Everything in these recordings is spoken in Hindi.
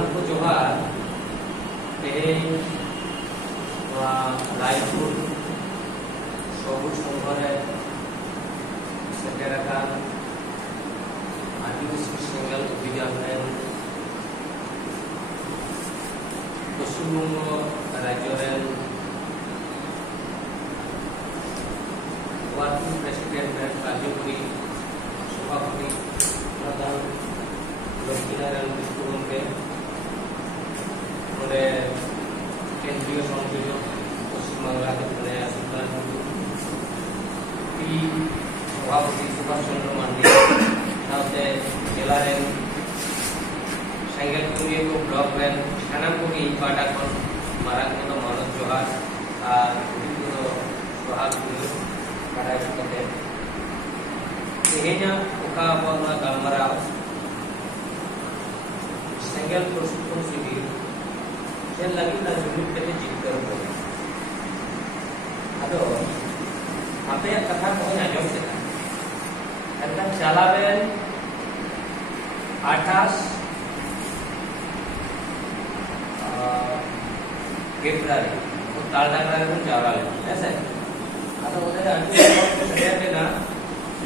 सानाम को जोहार रायपुर सबुज संघरे आदिवासी सेंगेल अभियान पश्चिमबंग राज्य वर्किंग प्रेसिडेंट कार्यकारी सभापति प्रधान लक्ष्मीनारायण किस्कु गंगे केंद्रीय संयोजक पश्चिम बांगला के सुल्तान सभापति सुभाष चंद्र मांडी जिला सेंगेल को ब्लॉक सानाम को पाटा मारांग को मानव जोहार और सोहाग बाडाय कते तेहेना ओका अपना गलमराव सेंगेल प्रशिक्षण शिविर से लगी ना जुमित कते जिक्कर हो अदो आपे कथा को आजम से एटा चलावेन 28 फेब्रुआरी तो तालडांगरा को जावरा ले ऐसे आता उधर अंतिम सरिया पे ना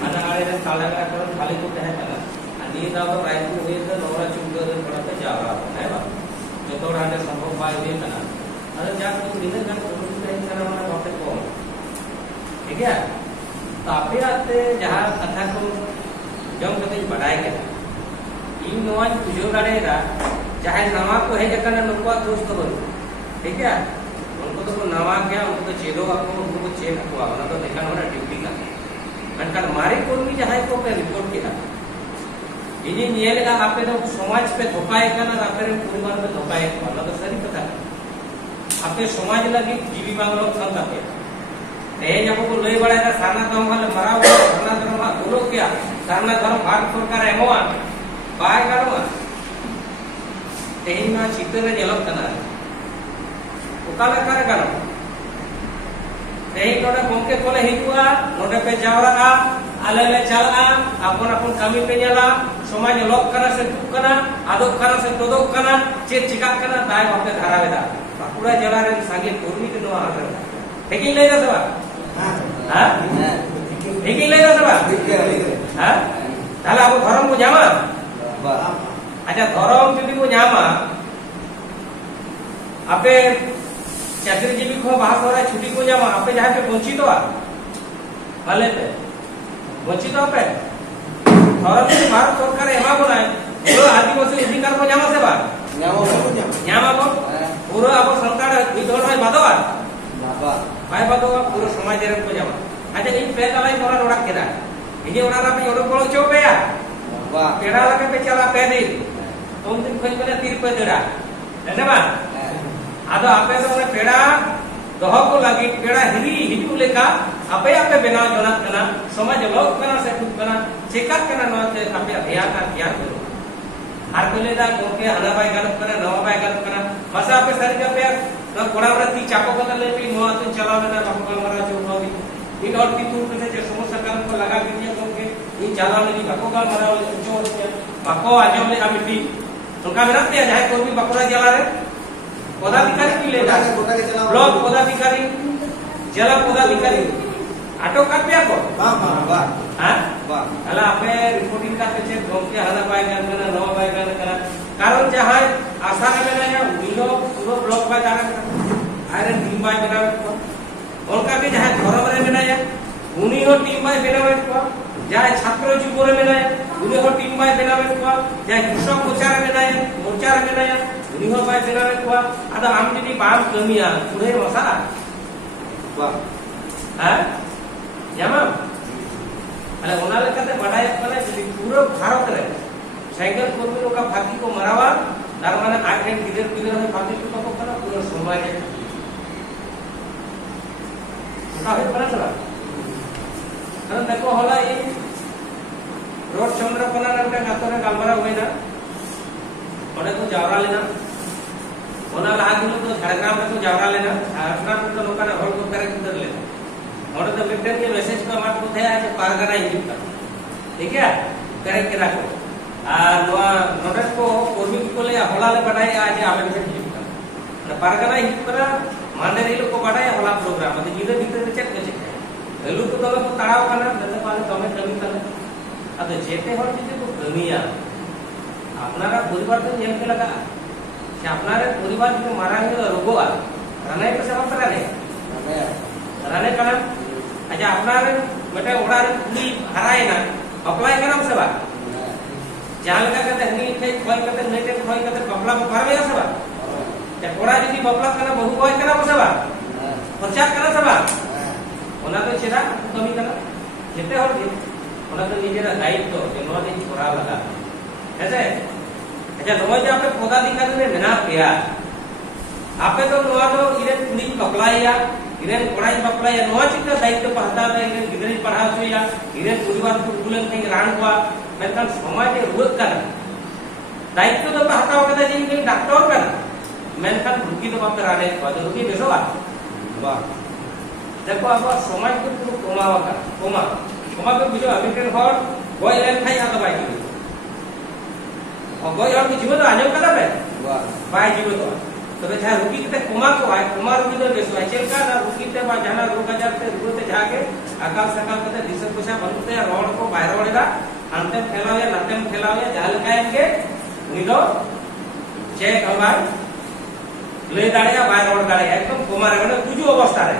आना आले ने तालडांगरा करून खाली को है तना आणि दाव रायपुर होईल तर नवरा चुंगर पडत जावरा है बा जो तो रांडे संभव पाए होईल तना अरे जा को दिन का कोई नहीं करना वाला बात को ठीक है तो आपे आते जहां कथा को जम कते बढ़ाए के इन नोन पुजो गाड़ेरा चाहे नवा को है जकना नुवा दोस्त बन ठीक है उनको तो नवा क्या उनको चेदो आपको उनको चेक हुआ ना तो देखा ना ड्यूटी का अनकर मारे कर्मी जहां को पे रिपोर्ट किया इनी नियलेगा आपे तो समाज पे धोखाए का ना आपे परिवार पे धोखाए का ना तो सही पता आपे समाज लगी जीवी बांगलो संग आपे ए जब को लई बड़ाएगा साना धर्म वाले मरा हुआ साना धर्म बोलो क्या साना धर्म भारत सरकार एमोआ बाय करो तेहिना चित्र जेलक तना ओकाले करे करो तेहि नोडे गोंके कोले हिजुआ नोडे पे जावरा आले ले चला अपन अपन कमी पे नेला समाज लोक करा से दुख करा आदोक करा से तोदोक करा चे चिका करा दाय बापे धारावेदा बाकुड़ा जिला रे सांगे कर्मी के नो हाल हेकिन लेगा सबा हां हेकिन लेगा सबा हां ताले अब धर्म को जामा अच्छा धर्म जदि को जामा आपे चाकरीजीवी को बाहर करे छुट्टी को जामा आपे जहां पे वंचित हो भले पे वंचित हो पे धर्म से भारत सरकार एमा बनाए पूरा आदिवासी अधिकार को जामा से बा जामा को पूरा अब सरकार विधोल है बादवा बाबा भाई बादवा पूरा समाज रे को जामा अच्छा इन पे तलाई मोरा रोड़ा केदा इनी ओरा पे ओडो को चोपे या वाह पेड़ा लगे पे चला पे दिन तुम दिन खोज पे 3 रुपए देड़ा है बा आदो आपे तो पेड़ा दोह को लगी पेड़ा हिरी हिजू लेका आपे आपे बनाव जोनात कना समाज लोक कना से खुद कना चेका कना नते आपे ध्यान का ध्यान करो आर कोले दा गोके हना बाय गलत कना नवा बाय गलत कना मसा आपे सरी का पे न कोड़ावरती चाको कना ले भी नो तो चलावे ना बापू मारा जो होगी इन और की तू पे जे समस्या काम को लगा दिया गोके इन चलावे नी बापू का मारा जो होते बापू आजम ले आमिटी उनका मेरा दिया जाए कोई भी बकुड़ा जला रे पदाधिकारी की लेता ब्लॉक पदाधिकारी जिला पदाधिकारी आटो का पे को वाह वाह हां वाह हला आपे रिपोर्टिंग का पेचे गोके हला बाय करना नवा बाय करना कारण जहां आशा में ना विलो पूरा ब्लॉक बाय करना आयरन टीम बाय बनावे को उनका भी जहां धर्म रे बनाया उनी हो टीम बाय बनावे को जाय छात्र युव रे बनाया उनी हो टीम बाय बनावे को जाय कृषक मोर्चा रे बनाया उनी हो बाय बनावे को आदा आम जदी बाम कमिया पुरे मसा वाह हां जामा अले ओना लेकाते बडाय कने जदी पूरा भारत रे साइकिल कर्मी लोग का फाकी को मरावा तार माने आगे गिदर गिदर है फाकी को कना पूरा समाज है काहे परा चला कारण देखो होला ये रोड चंद्रकला नंटे गातरे गालमरा होइना ओडे तो जावरा लेना ओना लाग दिनो तो झारग्राम में तो जावरा लेना झारग्राम में तो लोकाने हल को करे कुदर लेना ओडे तो लेफ्टन के मैसेज का माट को थे आज पारगना हिजूता ठीक है करे के रखो आ नोआ नोटिस को कर्मी को ले होला होला ले बढ़ाए आज आवे से हिजू का ना पारगना हिजू करा माने रे को बढ़ाए होला प्रोग्राम मतलब जिदे भीतर चेक के चेक हेलु तो दल को ताड़ाव कना नते पाले तमे कमी कना अतो जेते हर जिते को कमिया आपनारा परिवार तो नेल के लगा कि आपनारे परिवार जो मारांग रोगोआ राने को सेवा कराने राने कना अच्छा आपनारे बेटा ओड़ा रे कुली हराय ना अप्लाई करम सेवा जहां लगा कहते हनी थे खोय कहते नेटे खोय कहते बपला को परवे सेवा ते ओड़ा जदी बपला कना बहु खोय कना सेवा प्रचार कना सेवा ओना तो छेदा कमी कना जेते हर दिन ओना तो निजेरा दायित्व जे नो दिन छोरा लगा ऐसे अच्छा नोय जे आपे पदाधिकारी ने मेना पेया आपे तो नोआ तो इरे कुली बपलाया इरे कोड़ाई बपलाया नोआ चित्त दायित्व पहता है इरे गिदरी पढ़ा होया इरे परिवार को बुलन थे रान को मेनखान समाज रे रुक कना दायित्व तो पहता होता जे इन डॉक्टर कना मेनखान रुकी तो बाप राने को रुकी बेसोवा वाह देखो अब समाज को पुरो कोमावा का कोमा को बुझो अमेरिकन हर गोय लेन खाई आ दबाई की और गोय हर की जीवन तो आजो कदा बे वाह बाय जीवन तो तबे जहां रुकी के कोमा को आय कोमा रुकी तो बेसो आय चेल का ना रुकी ते बा जाना रोग हजार ते रुते जाके अकाल सकाल कते दिसर पैसा बनते रोड को बाहर वडेदा अंते फैलावे नते फैलावे जाल कायम के निदो चेक हमार ले दाड़ेया बाहर रोड दाड़े एकदम कोमा रे माने गुजु अवस्था रे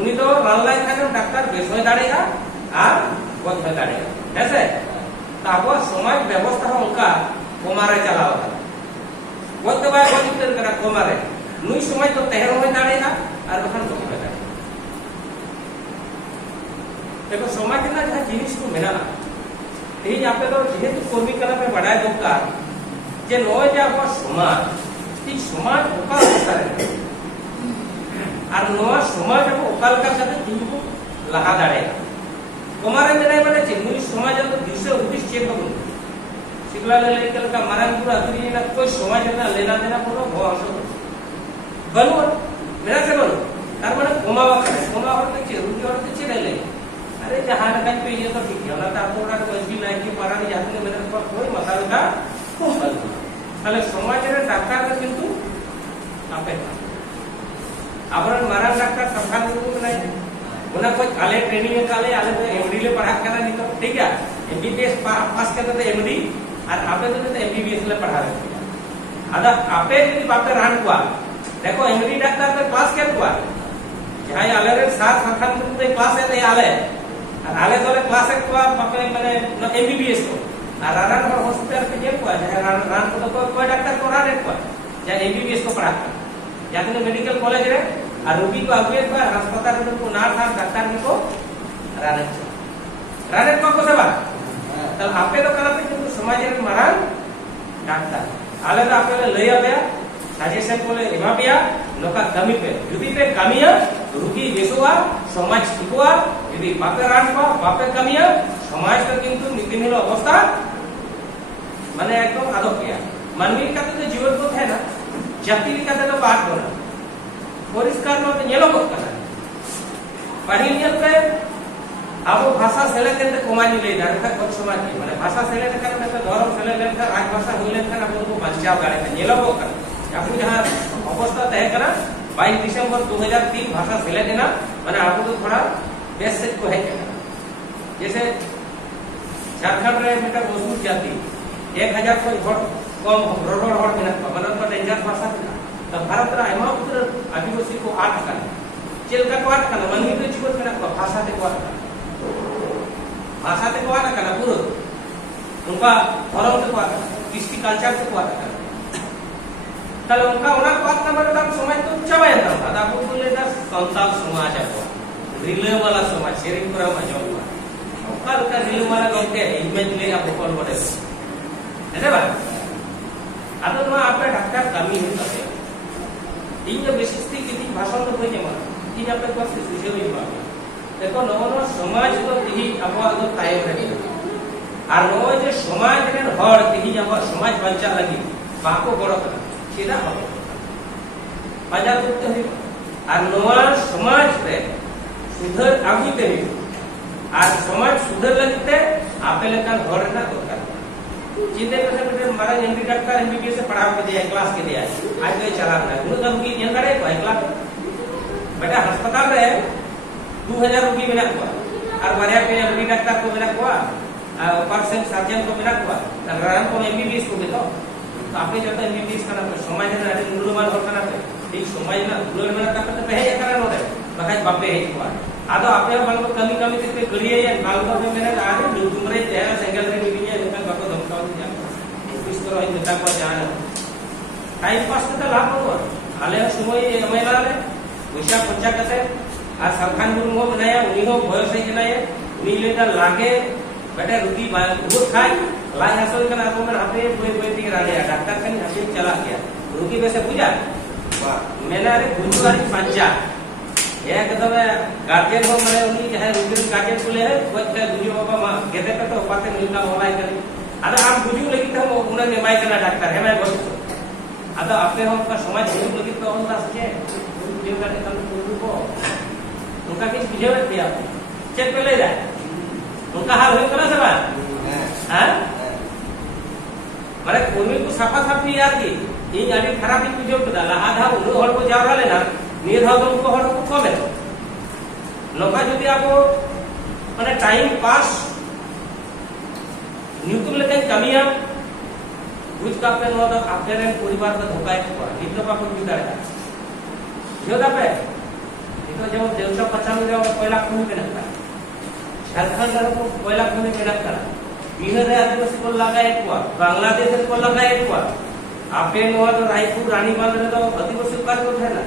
उनी तो रानलाई खाने डाक्टर बेस होय दाड़ेया আর গত হয়ে দাঁড়িয়ে ऐसे তারপর সমাজ ব্যবস্থা উনকা কোমারে চালাও গত বাই গত করা কোমারে নুই সমাজ তো তেহর হয়ে দাঁড়িয়ে আর ওখান তো হয়ে দাঁড়িয়ে দেখো সমাজ না যা জিনিস को মেনা এই আপনি তো যেহেতু কর্মী করা पे बढ़ाए দরকার যে নয় যে আবার সমাজ এই সমাজ ওকা অবস্থায় আর নয় সমাজ ওকালকার সাথে কিন্তু লাগা দাঁড়ায় कोमारे ने माने चिन्मुई समाज तो दिवसे उदिस चेक बन सिकला ले लेकर का मारान पूरा अतरी ना कोई समाज ना लेना देना पूरा भो असो बनो मेरा से बनो तार माने कोमावा के रुकी और के चले ले अरे जहां का पे ये तो ठीक है ना तार तोड़ा को भी नहीं कि पारा नहीं जाते मेरे पर कोई मसाला का তাহলে সমাজের ডাক্তার কিন্তু আপে আবরণ মারান ডাক্তার সরকার को नहीं उना कोई काले ट्रेनिंग में काले आले तो एमडी ले पढ़ा करना नहीं तो ठीक है एमबीबीएस पास करते तो एमडी और आपे तो एमबीबीएस ले पढ़ा रहे आदा आपे यदि बापे रान हुआ देखो एमडी डॉक्टर पे क्लास के हुआ जहां आले रे सात साथन में क्लास है तो आले और आले तो क्लास है हुआ बापे माने एमबीबीएस को और रान पर हॉस्पिटल पे जे हुआ जहां रान को तो कोई डॉक्टर को रान हुआ जहां एमबीबीएस को पढ़ा या तो मेडिकल कॉलेज रे और रोगी को आगे एक बार अस्पताल में को ना था डॉक्टर को राने को सेवा तब आपे तो कला पे जो समाज रे मारान डॉक्टर आले तो आपे लय आया सजेशन बोले एमा बिया नोका कमी पे यदि पे कमिया रोगी बेसोआ समाज ठिकवा यदि बापे रान को बापे कमिया समाज का किंतु नीतिहीन अवस्था माने एकदम आदो किया मानवीय का तो जीवन को है ना जाति का तो बात होना परिष्कार में नेलो करना पढ़ी पे अब भाषा सेले के कोमानी ले जा रहा है समाज की माने भाषा सेले के कारण तो धर्म सेले ले कर राज भाषा होले कर अपन को बचाव गाड़े का नेलो कर आपको जहां अवस्था तय करा 22 दिसंबर 2003 भाषा सेले देना माने आपको तो थोड़ा बेसिक को है जैसे झारखंड रे बेटा मजबूत जाति 1000 कोई वोट कम रोड रोड में माने तो डेंजर भाषा तो भारत रा एमा उतर आदिवासी को 8 का चेलका को 8 का मानवी तो जीवन में भाषा ते को 8 का भाषा ते को 8 का पूरा उनका धर्म ते को 8 का कृष्टि कल्चर ते को 8 का तल उनका ओना को 8 नंबर तक समाज तो चबाय था दादा को बोले ना संताल समाज है रिले वाला समाज शेयरिंग पूरा मजा हुआ कल का रिले वाला गंते इमेज ले आप कॉल बड़े है बा अदर ना आपे डॉक्टर कमी होता है इन विशिष्टि किसी भाषा तो होई जमा इन आपे पास सुझे होई बा देखो नवनो समाज तो तिही अबवा तो तायम रहे আর নয় যে সমাজ রে হড় তিহি আবার সমাজ বাঁচা লাগি বাকো বড় কথা সেটা হবে বাজার করতে হবে আর নয় সমাজ রে সুধর আগুতে হবে আর সমাজ সুধর লাগতে আপেল কান হড় না দরকার चिंता में से मारा एमडी डॉक्टर एमबीबीएस से पढ़ा के दिया क्लास के दिया आज तो चला रहा है उन रुगी ये करे तो क्लास बेटा अस्पताल रे 2000 रुगी मेना को और बारे पे एमडी डॉक्टर को मेना को ऑपरेशन सर्जन को मेना को रान को एमबीबीएस को तो आपने जब एमबीबीएस करना तो समाज में आदि मूल्यवान हो करना ठीक समाज में मूल्यवान में करना तो है करना होता है बकाय बापे है को आदो आपने बाल कमी कमी से गड़िए या बाल को मेरे आदि तुमरे तेरा सिंगल रे भी है लेकिन बाको धमकाओ दिया इस तरह ही नेता को जाना टाइम पास करते लाभ हो हाले समय महिला रे पैसा खर्चा करते और सरकार को बनाया उन्हीं को भय से बनाया उन्हीं लेटा लागे बेटा रुकी बहुत खाए लाए हसल करना तो मैं हाथे कोई ठीक रहा डॉक्टर कहीं हाथे चला गया रुकी वैसे पूजा मैंने अरे गुरुवारी पंचा एकदम गार्जियन को मैंने उन्हीं चाहे रुकी गार्जियन को ले है वो चाहे दुनिया बाबा मां गेटे पे तो पाते मिलना होला है करी अरे आप बुझू लगी तो उन्हें निभाई करना डॉक्टर है मैं बोल अरे आपने हम का समाज बुझू लगी तो हम रास्ते जो का कल को उनका किस बुझे बैठे आप चेक पे ले जाए उनका हाल हो कना सब हां मारे कोई को साफा साफी यार की ये गाड़ी खराब ही बुझो तो आधा उन हर को जावरा लेना निर्धाव को हर को कम है लोका यदि आप माने टाइम पास न्यूटन लेते कमियां बुझ का पे नो तो आपने रे परिवार का धोखा है हुआ इतना बाप को बिगाड़ है जो दा पे तो जब देवसा 50 में जब कोयला खून पे लगता झारखंड को कोयला खून पे लगता बिहार आदिवासी को लगा एक हुआ बांग्लादेश को लगा एक हुआ आपे नो तो रायपुर रानीबांध रे तो आदिवासी का को है ना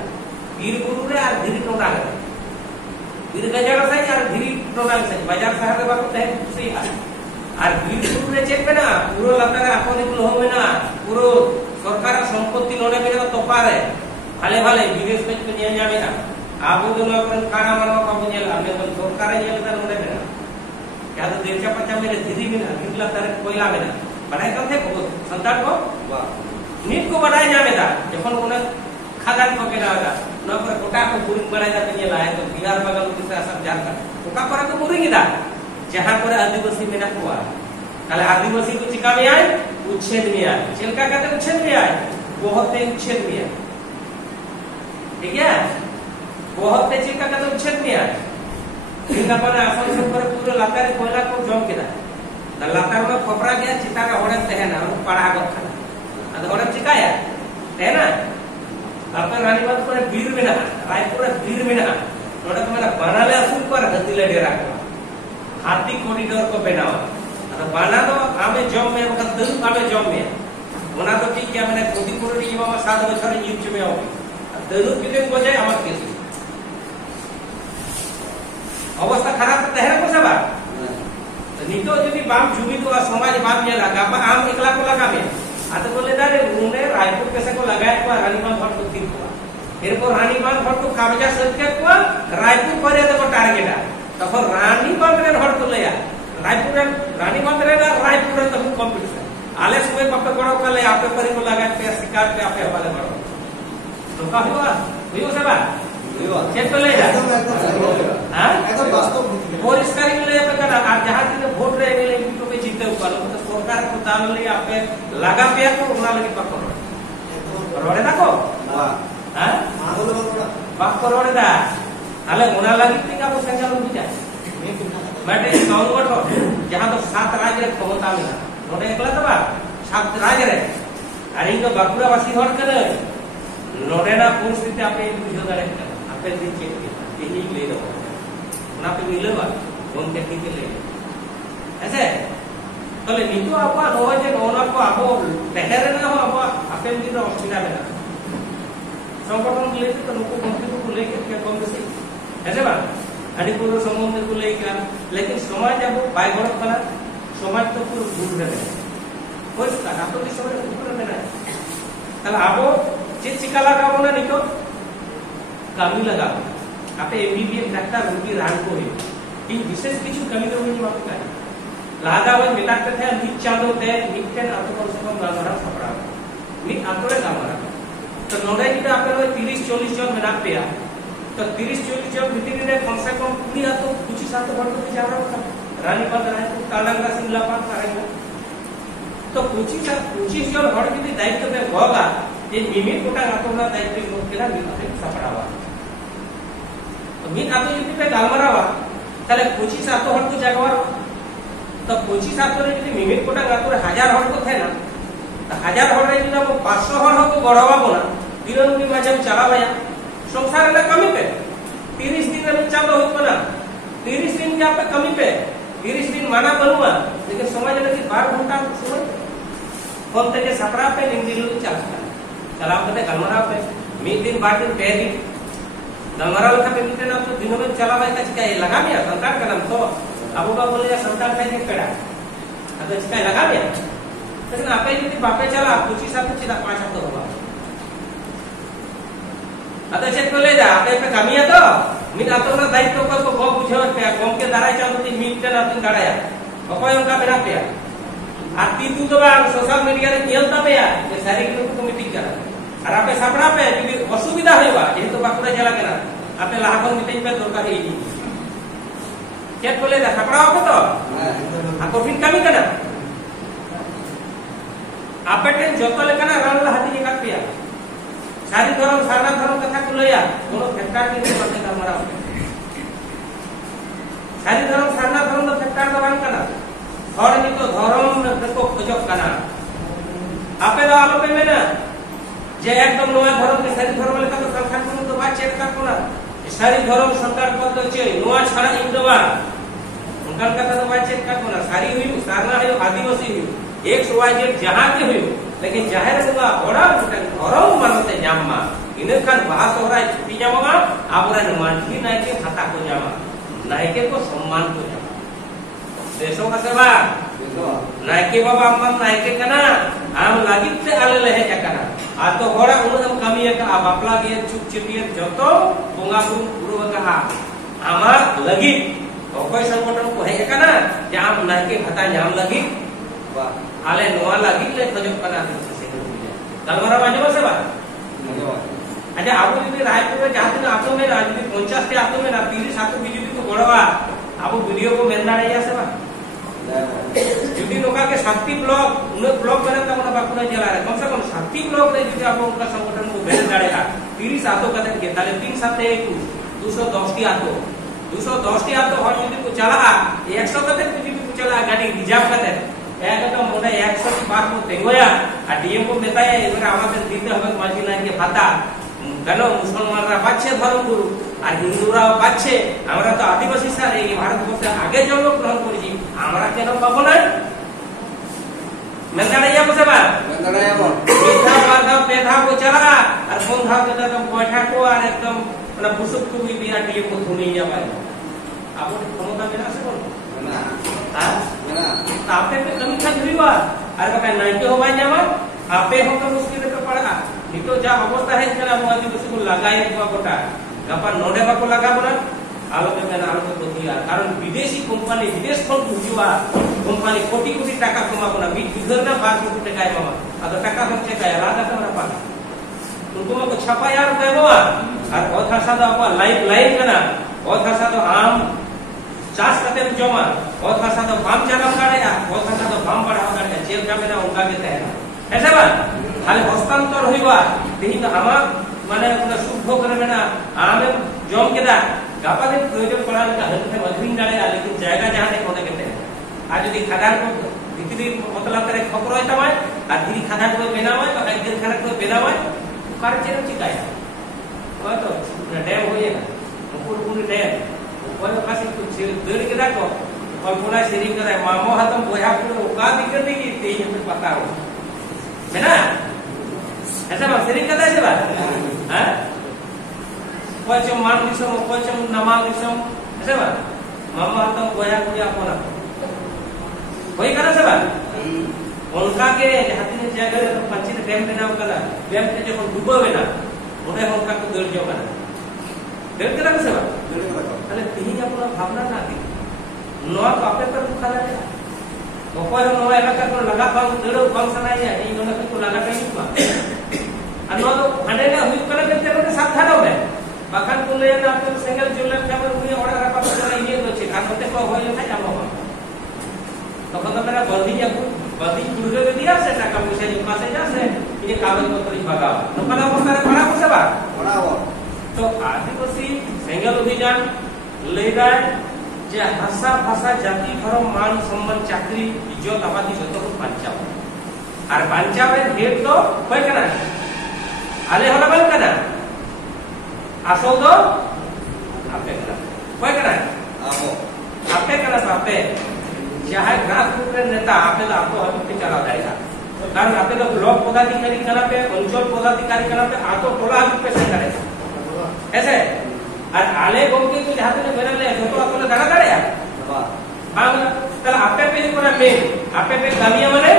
बीरपुर रे और धीरी टोना है बीर गजर से यार धीरी टोना से बाजार शहर रे बात है खुशी है और बीरपुर रे चेक पे ना पूरा लता रे आपने को हो में ना पूरा सरकार संपत्ति नोडे में तो पारे भाले भाले विदेश में को निया जावे ना आबो जो लोग खाना मारवा का बुझेला हमें तो सरकार ये लता नोडे में ना क्या तो देवचा पचा में धीरी में ना निकला तारे कोयला में ना बनाए करते को संतान को वाह नीट को बढ़ाया जावे था जब उन्हें खादान को केला था न पर कोटा को पूरी बनाया जाते ये लाए तो बिहार बगल के सब जानता तो का पर को पूरी गिदा जहां पर आदिवासी में ना हुआ कल आदिवासी को चिका में आए उच्छेद में आए चिल्का कहते उच्छेद में आए बहुत है उच्छेद में आए ठीक है बहुत है चिल्का कहते उच्छेद में आए चिल्का पर आसन से पर पूरे लातार कोयला को जम के दा लातार में खपरा गया चिता का होड़े तहे ना पड़ा गया खाना अद होड़े चिकाया है ना आपने रानीबांध पर बीर में ना रायपुर बीर में ना नोडे को मेरा बनाले असुल पर गतिले डेरा हाथी कॉरिडोर को बनावा अद बना तो आमे जॉब में वक्त दल आमे जॉब में ओना तो ठीक है मैंने कोटी कोटी बाबा 7 बछर युद्ध में आओ दलु किते बजाय আমার केस अवस्था खराब तहरा को सबा तो नितो यदि बाम जुबी तो समाज बाम ये लगा आम एकला को लगा में आते बोले दारे उन्होंने रायपुर कैसे को लगाया को रानीबांध फट को तीन हुआ फिर को रानीबांध फट को कब्जा करके को रायपुर पर ये को टारगेट है तो रानीबांध रे फट को लिया रायपुर रानीबांध रे रायपुर तो कंपटीशन आले समय पक्का करो कल आपे पर को लगा के शिकार पे आपे हवाले करो तो का हुआ सेवा हुआ चेक तो ले जा हां एकदम वास्तव परिष्कार के लिए पे का जहां से वोट रे गेले तो पे जीते ऊपर तो सरकार को ताल ले आपे लगा पे को उना लगे पकड़ रोड़े ना को हां मागो बाप को रोड़े दा आले उना लगी टिका को संचाल हो जाए बैठे गांव को जहां तो 7 राज्य रे क्षमता में रोड़े एकला तो बा 7 राज्य रे अरे इनको बाकुड़ा वासी हट करे नोडेना परिस्थिति आपे बुझो दारे आपे दिन चेक यही ले लो उना पे मिलेवा कौन टेक्निक ले ऐसे तले नितो आपा हो जे ओना को आपो बेहरे ना हो आपा आपे दिन ऑस्ट्रेलिया में संगठन ले तो लोग कंपनी को लेके क्या कम से ऐसे बा अड़ी पूरा संबंध को लेके लेकिन समाज अब बाय गड़ कला समाज तो पूरा दूर रहे कोई का तो की समय ऊपर में ना तले आपो चित चिका लगा ना नितो कामी लगा आपे एमबीबीएस डॉक्टर रुकी रान को है इन विशेष किछु कमी तो नहीं मालूम है लादा वन मिलाते थे निक चांदो थे निकन आतो कम से कम गामरा सपड़ा निक आतोरे गामरा तो नोडे की आपे 30 40 जन में नाप पेया तो 30 40 जन मीटिंग रे कम से कम पूरी आतो कुछ साथ बढ़ के जा रहा था रानीबांध रायपुर तालंगा सिमला पार करेंगे तो 25 जन हर जुदी दायित्व पे गगा जे मिमिट गोटा आतोना दायित्व लोग केला मिते सपड़ावा तो मित आतो जुदी पे गालमारावा ताले 25 आतो हर को जगवार तो 25 आतो रे जुदी मिमिट गोटा आतो रे 1000 हर को थे ना तो 1000 हर रे जुदी अब 500 हर को गड़ावा बोना दिनन की माजे चलावाया संसार रे कमी पे 30 दिन रे चालू होत ना 30 दिन के आप कमी पे 30 दिन माना बनवा लेकिन समाज लगी 12 घंटा समय फोन ते सपरा पे दिन चला कते गलमरा पे मीत दिन 12 दिन 2 दिन गलमरा लखा पे मिटे ना तो दिनों में चला भाई का क्या लगा मिया सरकार का नाम तो अब का बोले सरकार का एक पेड़ा अब इसका लगा मिया लेकिन आपे यदि बापे चला 25 साल चिदा 5 साल होगा अदा चेक को ले जा आपे पे कमी है तो मित आतो ना दायित्व को गो बुझे पे गम के दाराय चालती मित ना दिन दाराया अकोय उनका बिना पे आती तू तो सोशल मीडिया रे नियलता पे ये सारी को कमिटी करा और आपे सापड़ा पे यदि असुविधा होइबा जे तो बाकुड़ा जला केना आपे लाखन मिटिंग पे दरकार है चेक को ले जा सापड़ा को तो आ तो फिर कमी कना आपे टेन जतो लेकना रान हाथी जे काट पिया सारी धर्म सारा धर्म कथा को लया कोनो फैक्टर के बाते गलमरा सारी धर्म सारा धर्म तो फैक्टर दबान कना और नहीं तो धर्म को खोजक कना आपे तो आलो पे में ना जे एकदम नया धर्म के सारी धर्म लेका तो संख्या को तो बात चेक कर कोना सारी धर्म संकट को तो चे नया छाड़ा इंदवा उनका कथा तो बात चेक कर कोना सारी हुई सारना है आदिवासी हुई एक सुवाजे जहां के हुई लेकिन जाहिर होगा बड़ा धर्म मानते जामा इनखान बाहा सोहराय छुट्टी जामा आबरा मानठी नायके खाता को जामा नायके को सम्मान को जामा देशों का सेवा नायके बाबा अम्मा नायके कना आम लागित से आले लहे जाकना आ तो होड़ा उन कमी है का बापला के चुप चिपिए जतो बोंगा गुरु कहा आमा लगी कोई संगठन को है कना जाम नायके खाता जाम लगी आले नोआ लगी ले खजो कना गलमरा माजे सेवा अच्छा आपको यदि रायपुर में जाते ना आतो में राजनीति 50 के आतो में ना 30 आतो बीजेपी को गड़वा आपको वीडियो को मेलना रही सेवा जुदी लोका के शक्ति ब्लॉक उन्हें ब्लॉक बने तब उन्हें बाकुना जला रहे कम से कम शक्ति ब्लॉक रे जुदी आप उनका संगठन को बेल डालेगा 30 आतो का दिन के ताले 3 साथ 210 की आतो 210 की आतो हर जुदी को चला 100 का दिन जुदी को चला गाड़ी रिजर्व का दिन एकदम मोटा 100 की बात को तेगोया आ डीएम को बताया एबार আমাদের দিতে হবে মাঝি লাইনকে ভাতা কেন মুসলমানরা পাচ্ছে ধর্মগুরু আর হিন্দুরাও পাচ্ছে আমরা তো আদিবাসী স্যার এই ভারতবর্ষে আগে জন্মগ্রহণ করেছি আমরা কেন পাবো না মেন্দাড়াইয়া বসে বা মেন্দাড়াইয়া বল বিধা বাধা পেধা को चला আর বন্ধা के एकदम बैठा को और एकदम মানে বুসুক তুমি বিনা ডीएम को ধুনি যাবে আপন ক্ষমতা মেনা আছে কোন না हां मेरा आपे पे कमी था हुआ और का नाइके हो भाई जावा आपे हो तो मुश्किल पे पड़ा नितो जा अवस्था है जरा मोदी को लगाए हुआ गोटा गपा नोडे बा को लगा बना आलो पे मेना आलो को दिया कारण विदेशी कंपनी विदेश खन हुआ कंपनी कोटी कोटी टाका कमा बना बिघर ना 12 कोटी टाका मामा अगर टाका हम चेक आया राजा हमरा पास तुमको को छापा यार देबो और ओथा सादा अपन लाइव करना ओथा सादा आम चास कते जमा ओथा सादा बाम जाना काढ़या ओथा सादा बाम पढ़ा काढ़या जेल का मेरा उनका के तहरा ऐसा बा खाली हस्तांतर होइबा तेही तो हमा माने शुभ करे मेना आमे जम केदा गापा दिन प्रयोजन पड़ा का हते मधुरिन डाले लेकिन जायगा जहां ने कोने के तहरा आज यदि खदान को भीतरी मतलब करे खबर होय तमाय आ धीरी खदान को बेनावय तो एक दिन खरा को बेनावय कार चेर चिकाया तो डैम होय ना पूरी डैम कोई कासी कुछ देर के देखो और पूरा शेयरिंग करे मामो हाथम बोया को का दिक्कत नहीं की ते ये पता हो है ना ऐसा बात शेयरिंग करता है बात हां कोई चम मान दिसम कोई चम नमाल दिसम ऐसा बात मामो हाथम बोया को आपना कोई करा से बात उनका के हाथी ने जगह तो पंचित डैम बनाव कला डैम के जो डूबवे ना उन्हें उनका को दर जो करा देर करा से बात अरे तीही अपना भावना ना दी नोआ पापे पर खाला है कोई नोआ इलाका को लगा पाऊ देड़ो कम सनाई है इन नोआ को लगा कहीं हुआ अनो तो हने ना हुई कला के तेरे सावधान हो बाखान को ले ना तो सिंगल जुलर खबर हुई और रपा को ये तो छिका होते को होय था जामो तो मेरा बंदी या बंदी जुड़ गए दिया दिया से टाका पयसा जो पासे जा से ये कागज पत्र भागा नोकाना अवस्था रे पड़ा से बा तो आदिवासी सेंगल अभियान लेदाय जे भाषा भाषा जाति धर्म मान सम्मान चाकरी इज्जत आबादी जतो को बांचाव और बांचाव रे हेड तो होय कना आले होला बन कना आसो दो आपे कना होय कना आपे कना आपे चाहे ग्रासरूट रे नेता आपे तो आपको हमें चला जाएगा कारण आपे तो ब्लॉक पदाधिकारी कना पे अंचल पदाधिकारी कना पे आ तो टोला पे से करेगा ऐसे और आले गोमती तो जहां तक मेरा ले तो आपने दाना दाड़े हां तले आपे पे कोना में आपे पे कामिया माने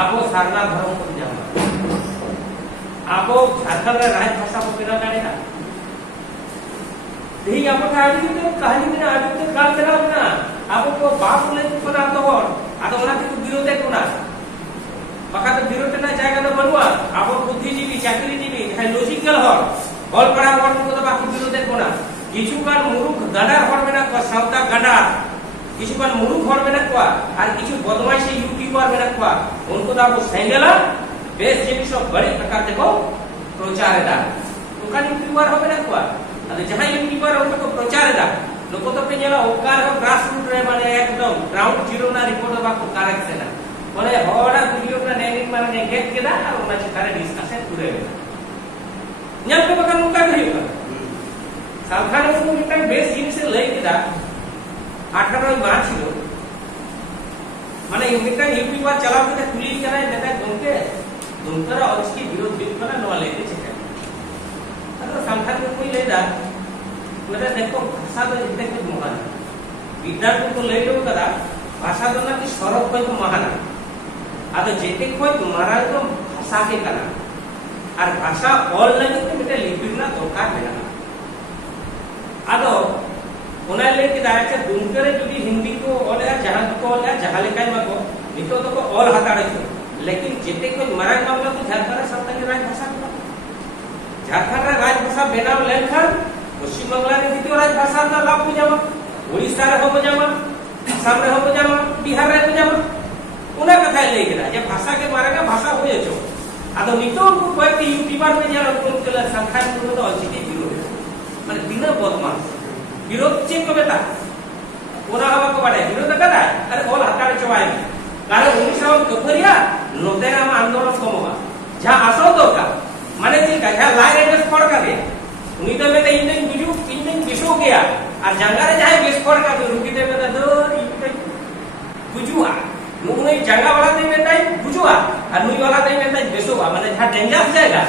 आपो सारना धर्म को जामा आपो झारखंड रे राज भाषा को बिना दाड़ेगा देही आपो आदि तो कहानी में आदि तो काल चला ना आपो को बाप ले कोना तो और आदो ओना के विरोध है कोना बाका तो विरोध ना जाएगा तो बनवा आपो बुद्धिजीवी चाकरीजीवी है लॉजिकल हो ऑल पड़ा हर को तो बाकी विरोध है कोना किछुकान मुरुख गाडा हर मेना को सावता गाडा किछुकान मुरुख हर मेना को और किछु बदमाशी यूट्यूबर मेना को उनको तो आपो सेंगेला बेस जेबी सब बड़ी प्रकार देखो प्रचारदा ओकान यूट्यूबर हो मेना को अरे जहां यूट्यूबर उनको तो प्रचारदा लोग तो पे जेला ओकार हो ग्रासरूट रे माने एकदम ग्राउंड जीरो ना रिपोर्ट बाको करेक्ट सेना माने होड़ा वीडियो ना नेगिंग माने गेट केदा और ओना चितारे डिस्कशन पूरे ᱧᱮᱞ ᱯᱮ ᱵᱟᱠᱷᱟᱱ ᱱᱚᱝᱠᱟ ᱜᱮ ᱦᱩᱭᱩᱜᱼᱟ ᱥᱟᱞᱠᱷᱟᱱ ᱢᱩᱨᱢᱩ ᱢᱤᱫᱴᱟᱝ ᱵᱮᱥ ᱡᱤᱱᱤᱥᱮ ᱞᱟᱹᱭ ᱠᱮᱫᱟ 18 ᱢᱟᱨᱪ ᱦᱤᱞᱳᱜ ᱢᱟᱱᱮ ᱢᱤᱫᱴᱟᱝ ᱤᱭᱩᱴᱩᱵᱟᱨ ᱪᱟᱞᱟᱣ ᱠᱟᱛᱮ ᱠᱩᱞᱤ ᱠᱟᱱᱟᱭ ᱢᱮᱛᱟᱭ ᱜᱚᱢᱠᱮ ᱫᱩᱢᱠᱟᱨᱟ ᱚᱞᱪᱤᱠᱤ ᱵᱤᱨᱳধ ᱦᱩᱭᱩᱜ ᱠᱟᱱᱟ ᱱᱚᱣᱟ ᱞᱟᱹᱭᱛᱮ ᱪᱮᱠᱟ ᱟᱫᱚ ᱥᱟᱞᱠᱷᱟᱱ ᱢᱩᱨᱢᱩᱭ ᱞᱟᱹᱭᱫᱟ ᱢᱮᱛᱟᱭ ᱫᱮᱠᱷᱚ ᱵᱷᱟষᱟ ᱫᱚ ᱡᱮᱛᱮ ᱠᱷᱚᱱ ᱢᱚᱦᱟᱱ ᱵᱤᱫᱽᱫᱟᱹᱜᱟᱲ ᱠᱚ ᱞᱟᱹᱭ ᱫᱚ ᱠᱟᱫᱟ ᱵᱷᱟষᱟ ᱫᱚ ᱱᱟᱠᱤ ᱥᱚᱨᱚᱵ ᱠᱷᱚᱱ ᱢᱚᱦᱟᱱ ᱟᱫᱚ ᱡᱮᱛᱮ ᱠᱷᱚᱱ ᱢᱟᱨᱟᱝ ᱫᱚ ᱵᱷᱟষᱟ ᱜᱮ ᱠᱟᱱᱟ और भाषा ऑल लगी तो मिटे लिपिना दरकार मेना आदो ओना ले के दायचे दुनकरे जुदी हिंदी को ऑल या जहां को ऑल या जहां लेकाय मको नितो तो को ऑल हताड़े छो लेकिन जेते को मराठ मामला तो झारखंड सबतनी राज भाषा को झारखंड रा राज भाषा बेनाव लेखन पश्चिम बंगाल रे द्वितीय राज भाषा ना लाभ हो जामा ओडिसा रे हो जामा असम रे हो जामा बिहार रे हो जामा ओना कथा ले के जे भाषा के मारे का भाषा हो जाचो आदो नितो को कोई यूट्यूबर में जरा उनको चला संख्या में तो अलचिकी विरोध माने बिना बदमाश विरोध चेक को बेटा ओना हवा को बाडे विरोध कदा अरे ऑल हटाड़ चवाई कारण 19 कफरिया नोतेरा में आंदोलन कमवा जहां आसो तो का माने जी का लाइन एड्रेस पड़ का दे उनी तो में इंजन बुझू इंजन बिसो गया और जंगारे जाए बेस पड़ का रुकी दे में दो बुझुआ नुने जंगा वाला दे में ताई बुझुआ और नुई वाला दे में ताई बेसोवा माने जहां डेंजर जाएगा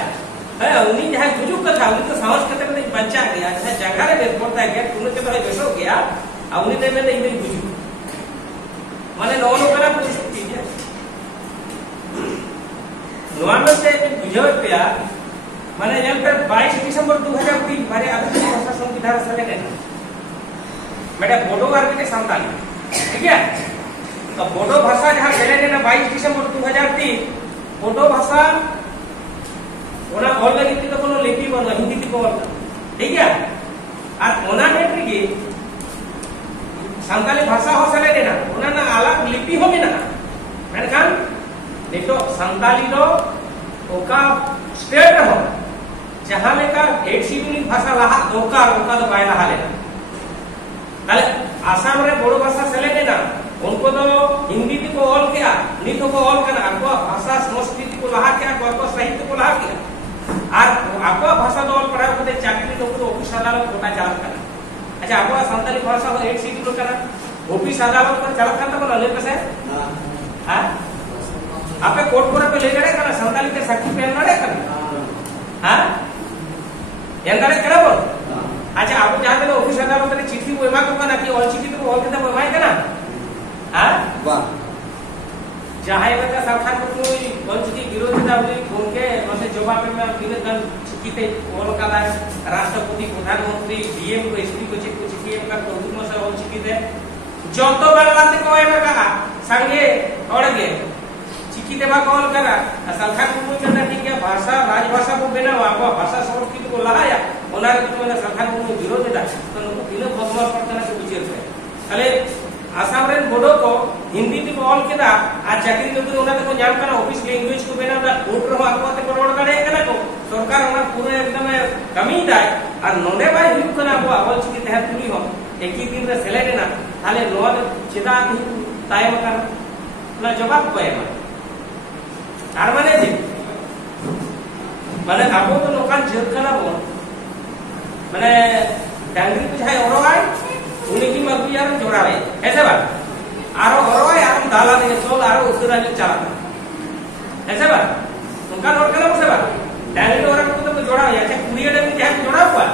है उनी जहां बुझू का था उनी तो साहस करते करते बच्चा गया जहां जंगा रे बेस पड़ता है तूने के तो बेसो गया और उनी दे में इंजन बुझू माने नो नो करा पूछ ठीक है नोआनो से बुझो पिया माने जब पर 22 दिसंबर 2003 मारे आदिवासी भाषा संविधान सले गए मेरा बोडो आर्मी के संतान ठीक है तो बोडो भाषा जहां चले ना 22 दिसंबर 2003 बोडो भाषा ओना ऑल लगी तो कोनो लिपि बन हिंदी की बोल ठीक है और ओना नेट्री की संताली भाषा हो चले देना ओना ना अलग लिपि हो ना मेनखान नितो संताली दो ओका स्टेट हो जहां लेका 8 शिड्यूल भाषा लहा ओका ओका तो बाय लहा लेना ताले आसाम रे बोडो भाषा चले देना उनको तो हिंदी को ऑल किया नीतो को ऑल करना आपको भाषा संस्कृति को लहा किया को साहित्य को लहा किया और आपको भाषा तो ऑल पढ़ा को चाकरी तो ऑफिस अदालत कोटा चालू करना अच्छा आपको संताली भाषा को 8 शिड्यूल करना ऑफिस अदालत पर चालू करना को ले कैसे हां आपे कोर्ट पर पे ले गड़े करना संताली के साक्षी पे लड़े करना हां ಎಂದರೆ ಕೆಲವು अच्छा आप जाते हो ऑफिस अदालत रे चिट्ठी वो एमा को ना कि ऑल चिट्ठी तो ऑल के तो एमा है ना हां वाह जहां बता सरकार को कोई पंचायती विरोधिता बोली उनके मसे जवाब में विवेचन चिट्ठी ऑल का राष्ट्रपति प्रधानमंत्री डीएम को एसपी को चिट्ठी का तो उनको से ऑल चिट्ठी दे যত বেলাতে কয় না কাকা संगे অড়গে चिट्ठी देवा कॉल करा सरकार को कहना ठीक है भाषा राजभाषा को बिना आपको भाषा संस्कृति को लगाया ओनार तो ना सरकार को विरोध था तो उनको बिना बदमाश पड़ता ना से बुझे थे अले आसाम रे बोडो को हिंदी ती ऑल केदा आ चाकरी नौकरी उना तक नाम कना ऑफिस लैंग्वेज को बेना दा कोर्ट रो आको ते को रोड दाड़े कना को सरकार उना पूरा एकदम कमी दाय और नोने बाय हुई कना को आवल चिकी तह तुली हो एक ही दिन रे सेलेरी ना ताले नो चिदा तायम कना ना जवाब पाए तार माने जे माने आबो तो नोकान जेल कना बो माने डांगरी को जाय ओरवाय उनी की मगु यार जोड़ावे ऐसे बात आरो ओरवाय आरो दाला ने सोल आरो उसरा ने चला ऐसे बात नोकान और कना से बात डांगरी ओरा को तो जोड़ावे ऐसे कुड़िया डांगरी जाय जोड़ा हुआ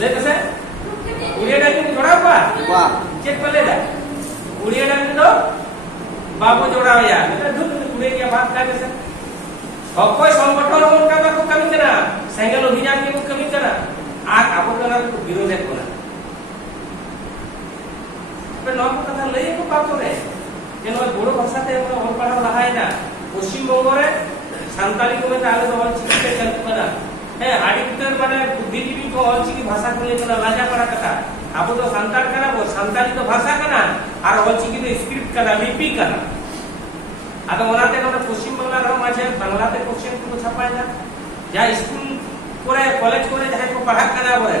ले कैसे कुड़िया डांगरी जोड़ा हुआ वाह चेक कर ले दा कुड़िया डांगरी तो बाबू जोड़ावे यार तो धुत कुड़िया की बात का कैसे অকয় সংগঠন ওনকা বাকো কমি করা সাইকেল অভিযান কে কমি করা আর আবো করা বিরোধে করা বে নব কথা লই কো পাতরে যেন বড় ভাষাতে আমরা অল পড়া লাহাই না পশ্চিম বঙ্গরে সান্তালি কো মেতে আলো অল চিকিতে চলতে করা হ্যাঁ আডিক্টর মানে বুদ্ধিজীবী কো অল চিকি ভাষা কইলে করা লাজা করা কথা আবো তো সান্তাল করা ও সান্তালি তো ভাষা করা আর অল চিকি তো স্ক্রিপ্ট করা লিপি করা আদা ওনাতে কোন পশ্চিম বাংলার মাঝে বাংলাতে কোশ্চেন को छापाय ना या स्कूल করে কলেজ করে যাই को पढ़ा कना বলে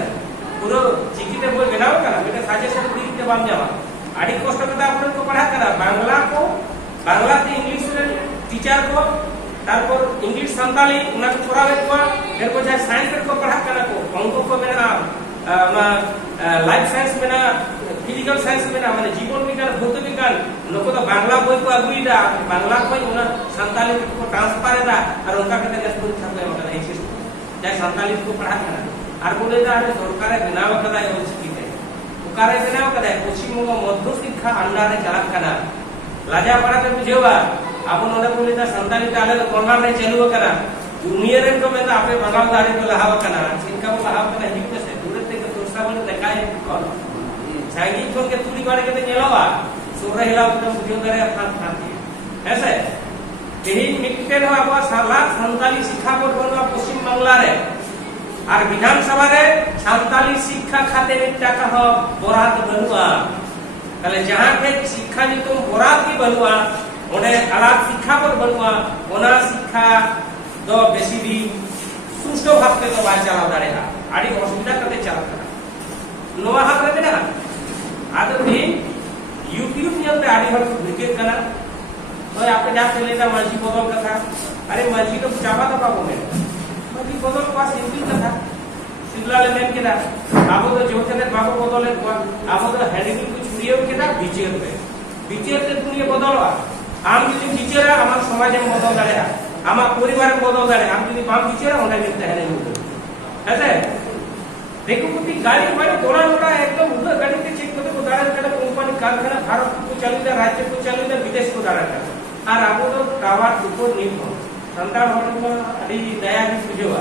পুরো চিকিতে বই বেনাও করা এটা সাজেশন দিতে বাম যাওয়া আদি কষ্ট কথা আপনার को पढ़ा करा বাংলা को বাংলাতে ইংলিশ टीचर को তারপর इंग्लिश संताली उना को पढ़ावे को फिर को जाय साइंस को पढ़ा करा को अंक को मेना लाइफ साइंस मेना फिजिकल साइंस में ना माने जीवन विज्ञान भौत विज्ञान लोग तो बांग्ला बोई को अगुईदा बांग्ला को उना संताली को ट्रांसफर दा और उनका कते स्कूल छापले मतलब ऐसे जाय संताली को पढ़ा करा और बोले दा सरकार बनाव कदा है चिकिते उकारे बनाव कदा है पश्चिम बंग मध्य शिक्षा अंडर रे चला कना लाजा पड़ा के बुझेवा आपन ओने बोले दा संताली ताले बंगाल रे चलुवा करा दुनिया रे को में आपे बंगाल दारी को लहाव कना इनका वो लहाव कना हिक से दूर तक दोस्ता बने देखाए कौन साइकिल को के तुली बारे के नेलावा सोरे हिला एकदम बुझो करे फान फाती ऐसे तेही मिक्टेन हो आबा साला संताली शिक्षा बोर्ड बनवा पश्चिम बांग्ला रे और विधानसभा रे संताली शिक्षा खाते में टाका हो बरात बनवा तले जहां पे शिक्षा नि तुम बरात की बनवा ओने अलग शिक्षा बोर्ड बनवा ओना शिक्षा दो बेसी भी सुष्ठो भाव के तो बाचा दाड़ेगा आडी असुविधा करते चला नोवा हाथ रे ना आदर भी यूट्यूब ने अपने आड़ी भर विकेट करा तो आपने जाते लेता मर्जी बदल का था अरे मर्जी तो चापा था पापो में मर्जी बदल पास सिंपल का था सिंगला ले मेन के था आपो तो जो थे पापो बदल ले आपो तो हैंडलिंग कुछ छुड़ियो के था बीचेर से दुनिया बदलवा आम যদি टीचर আমার সমাজে বদল দাঁড়ে আমার পরিবারে বদল দাঁড়ে আমি যদি বাম टीचर ওনা মিলতে है नहीं ऐसे देखो कुछ गाड़ी वाली थोड़ा थोड़ा एकदम उधर गाड़ी के चेक करते उदाहरण के कंपनी कारखाना भारत को चलित राज्य को चलित विदेश को उदाहरण और आपको तो टावर ऊपर नहीं हो संतान होने को अभी दया भी सुझेवा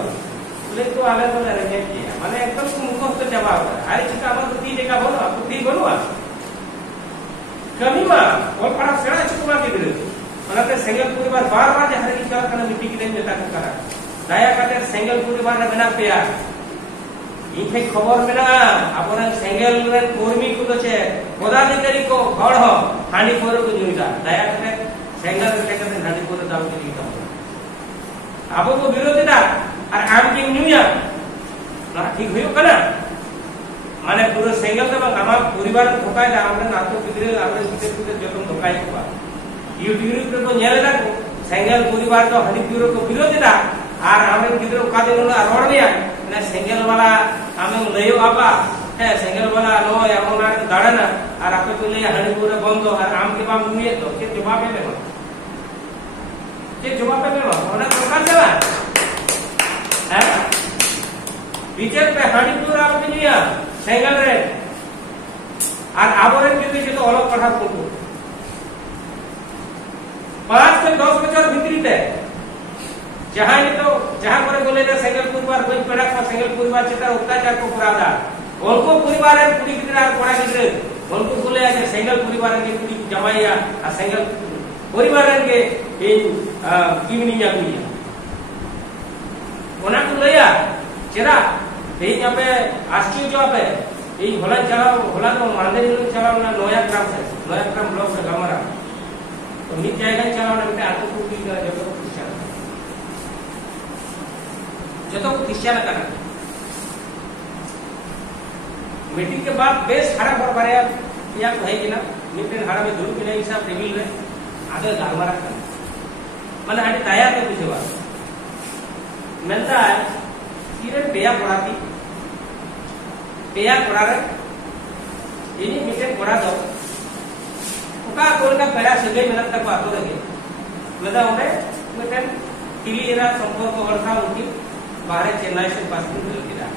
बोले तो आले तो रहने किया माने एकदम मुखस्त जवाब अरे चिका हम तो ती जगह बोलो तो ती बोलो कमी मा और खराब सेड़ा चिकुमा के दिले माने सिंगल परिवार बार-बार जहां की कारखाना मिट्टी की नहीं देता करा दया काटे सिंगल परिवार ने बना पेया इनके खबर मेना अपना सिंगल रे कर्मी को छे पदाधिकारी को हड़ हो हांडी पर को जुईता दया करे सिंगल रे के हांडी पर दाम के लिखा आपो को विरोधी ना और आम की न्यूया ना ठीक होयो कना माने पूरा सिंगल तो हमार परिवार धोकाय दा हमरे नातो बिगरे हमरे बिगरे जतन धोकाय हुआ यूट्यूब पे तो नेलेला को सिंगल परिवार तो हांडी पर को विरोधी ना और हमरे बिगरे का दिन ना रोड में ना सिंगल वाला हमें लयो बाबा है सिंगल वाला नो या मोना दाड़ना और आपे को ले हनी पूरा बंद और आम के बाम दुनिया तो के जवाब में होना सरकार देवा है बीचेर पे हनी पूरा आप दुनिया सिंगल रे और आबोरे के तो अलग पढ़ा को 5 से 10 बच्चा भीतरी थे जहां पर बोले ना सिंगल परिवार कोई पड़ा का सिंगल परिवार चिता अत्याचार को पुरादा उनको परिवार है पूरी कितना पड़ा कितने उनको बोले आज सिंगल परिवार के पूरी जमाइया और सिंगल परिवार के इन कीमनिया कुइया ओना को लया चेरा এই যাবে আশ্চর্য হবে এই होला तो मानदेरी चलाओ ना नया ग्राम ब्लॉक से गमरा तो मिट जाएगा चलाओ ना बेटा आतो को भी जो तो क्रिश्चियन करना मीटिंग के बाद बेस खड़ा कर पारे या तो है कि ना मिटन हाड़ा में दुरुप नहीं हिसाब टेबिल रे आगे गालमारा कर माने आटे दाया तो बुझेवा मेलता है सीरे पेया पड़ाती पेया पड़ा रे ini miten pora do uka kol ka pera sege menat ta pato lagi meda onde miten tili era সম্পর্ক ortha unki bahare chennai se pastin dil kida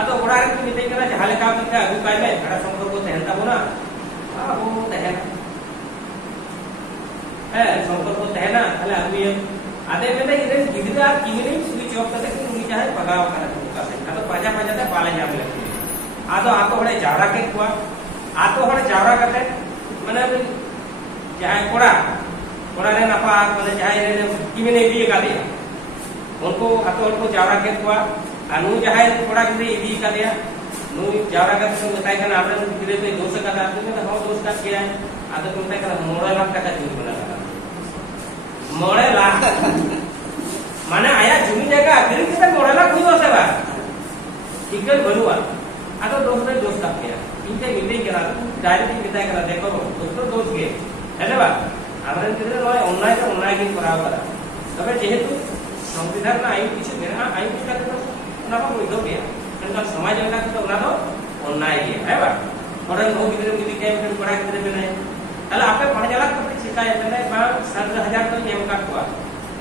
ado ora re tu miten kana jahale ka kita agu kai me ada সম্পর্ক tehen ta bona abu tehen সম্পর্ক tehen na thale agu ye ade meda ire gidra kimini switch off kate uni jahe pagaw kana ka se ado paja te pale jam lagi ado ato hore jara ke kuwa आतो हर जावरा करते माने जहां कोड़ा रे नापा माने जहां रे किमेने इदी का दिया उनको आतो हर को जावरा के हुआ अनु जहां कोड़ा के इदी का दिया नु जावरा करते तो बताए करना आपने धीरे धीरे दोष का था आपने तो हम दोष का किया है आतो तो बताए करना 9 लाख टका चोरी बना लगा 9 लाख माने आया जमीन जगह आखिर कितना 9 लाख हुई से बा टिकट भरुआ आतो दोष का किया इनके मीटिंग करा डायरेक्ट बिताय करा देखो दोस्तों दोस्त के है ना आमरन के नय अन्याय के कराव करा तबे जेहेतु संविधान ना आईन किछु मेरा आईन का तो ना को होइदो गया एनका समाज का तो ना तो अन्याय है बा और हो गिरे गिरी के में पढ़ा गिरे में नहीं ताला आपे 5 लाख तो शिकायत है बा 7000 तो एम का हुआ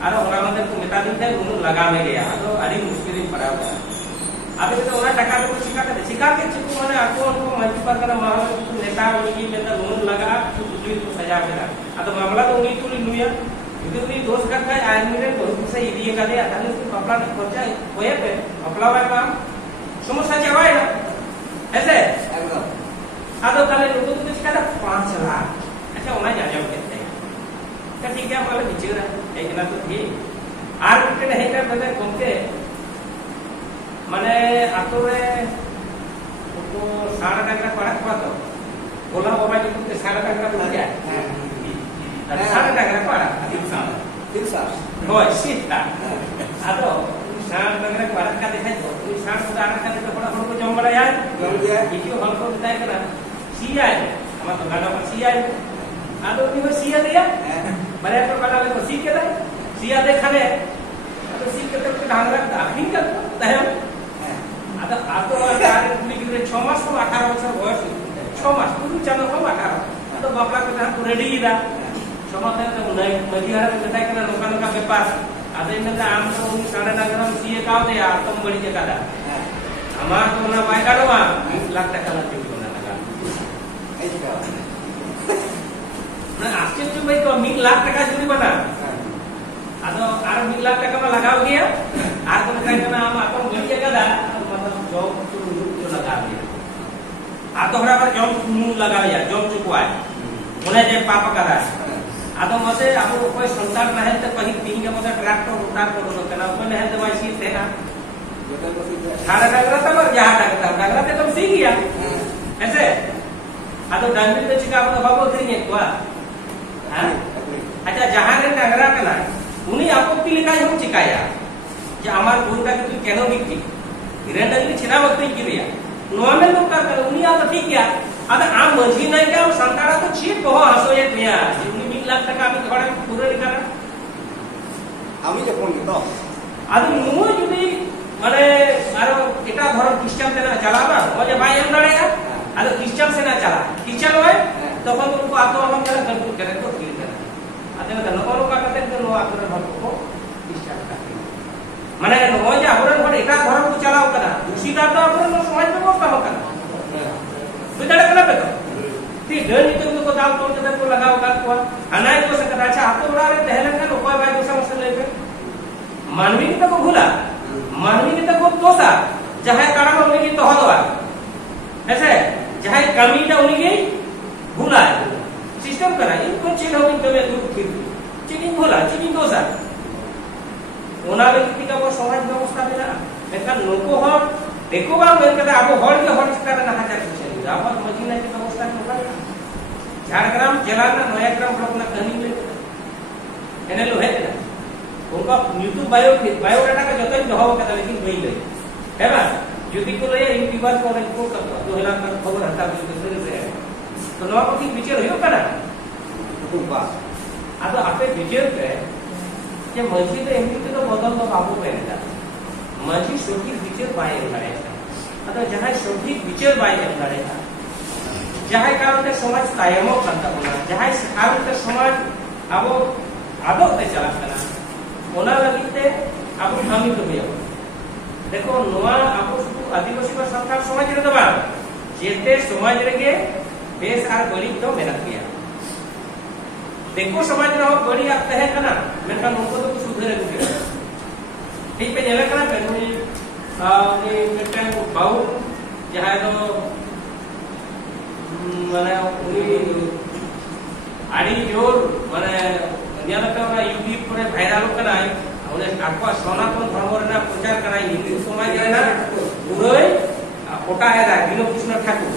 आरो ओरा मते को मेता दिन थे उन लगा में गया तो अड़ी मुश्किल पड़ा हुआ अबे तो ओना टका को शिका के चिकू माने आको उनको मंच पर करना माहौल तो नेता उनकी मेता लोन लगा तो दूसरी को सजा देना तो मामला तो उन्हीं को लुया इधर भी दोष करता है आदमी ने बहुत से इदी का दे आता है उसको अपना खर्चा होए पे अपना वाला काम समस्या चवाए ना ऐसे एकदम आदो काले लोगों को इसका 5 लाख अच्छा ओना जा जाओ कहते हैं तो ठीक है वाला बिचरा एक ना तो थी आर के नहीं कर पता कोते माने आतो रे तो सारा टाका पड़ा हुआ तो बोला बाबा जी को सारा टाका पड़ गया सारा टाका पड़ा ठीक सा हो सीता आतो सारा टाका पड़ा का देखा तो सारा सुधार का तो बड़ा हमको जम बड़ा यार जम गया ये क्यों हमको बताया करा सीआ है हम तो गाना पर सीआ है आतो भी सीआ दिया बड़े पर बड़ा ले सी के दे सीआ देखा ले तो सी के तो ढांगरा दाखिल करता है आता आतो कार्य पुली के 6 मास तो 18 বছর বয়স 6 মাস পুরো চালু হলো 18 तो बापला के तहत रेडी दा समाते तो नहीं मजिहार में बताया कि लोकान का व्यापार आदे में तो आम तो उन साढ़े नगरम सीए काव दे तुम बड़ी जगह दा हमार तो ना बाय काडवा 20 लाख टका लगे बना लगा ऐसा ना आश्चर्य भाई तो 20 लाख टका जुड़ी बना आदो आर 20 लाख टका में लगाओ गया आर तो कहना हम अपन बड़ी जगह दा जॉब तो लगा दिया आतो हरा पर जॉब लगा दिया जॉब चुकवा है उन्हें जे पाप करा आतो मते आपको कोई संतान ना है तो कहीं तीन के मते ट्रैक्टर उतार को तो ना कोई नहीं है तो वैसे थे ना सारा डगरा तो जहां डगरा तो सीख गया ऐसे आतो डांगरी तो चिका तो बाबू थी को हां अच्छा जहां रे डगरा कना उन्हीं आपत्ति लिखा हम चिकाया जे हमार गुण का तू केनो बिकती हिरण्यली छिना वक्ति किरिया नोमे तो कर उन्हीं आ तो ठीक है अदा आम मंझी नहीं क्या संतारा तो चीट को हसो एक मिया उन्हीं 20 लाख टका আমি ঘরে পুরো নিকারা আমি যখন তো আদু নুমো যদি মানে আরো এটা ধরো খ্রিস্টান তেনা চালাবা ও যে ভাই এম দাঁড়ায়া আদু খ্রিস্টান সেনা চালা খ্রিস্টান হয় তখন উनको আতো हम करे कंट्रोल करे तो ठीक है আদে না নকরো কাটাতে তো নো আপনার ভালো को খ্রিস্টান का माने नो जे आवरण पर एका धर्म को चलाव करा दूसरी बात तो अपन समाज में को काम करा बिचारे कला पे ती डर नीति को दाव तो जब को लगाव का को अनाय को सकता अच्छा आपको उड़ा रे पहले का लोग भाई दूसरा मसला ले मानवीयता को भूला मानवीयता को तोसा जहां कारण उन्हीं तो हदवा ऐसे जहां कमीटा उन्हीं भूला सिस्टम करा इनको चीन हो इनके दूर फिर चीन भूला चीन तोसा ओना व्यक्ति का वो समाज व्यवस्था में ना मेका लोको हो देखो बा मेका अब हर के हर चिता ना हाचार कुछ आप मजीना की व्यवस्था में होगा झारग्राम जिला ना नया ग्राम ब्लॉक ना कहीं में एने लो है ना उनका यूट्यूब बायोडाटा का जतो दोहो कदा लेकिन वही ले है बा जुदी को ले यूट्यूबर को को तो हेला का खबर हटा दूसरे से तो नवा को विचार होयो कना बा आदो आपे विचार पे जे मस्जिद तो एमनी तो बदल तो बाबू पे ना मस्जिद सठी विचार बाय लड़े आदो जहां सठी विचार बाय लड़े जहां कारण ते समाज कायमो करता बना जहां कारण ते समाज अब आदो ते चला कना ओना लगिते अब हामी तो बिया देखो नोआ अब आदिवासी का संस्कार समाज रे दबा जेते समाज रे के बेस आर गरीब तो मेहनत किया देखो समाज रे गड़ी आते है कना मेनका उनको तो सुधरे के ठीक पे नेला कना पेनुई ने मेटे बाऊ जहां तो माने उनी आड़ी जोर माने नियालका यूट्यूब पर भाइराल कना उने आको सनातन धर्म रे ना प्रचार करा हिंदू समाज रे ना पुरोय ओटा है दीनो कृष्ण ठाकुर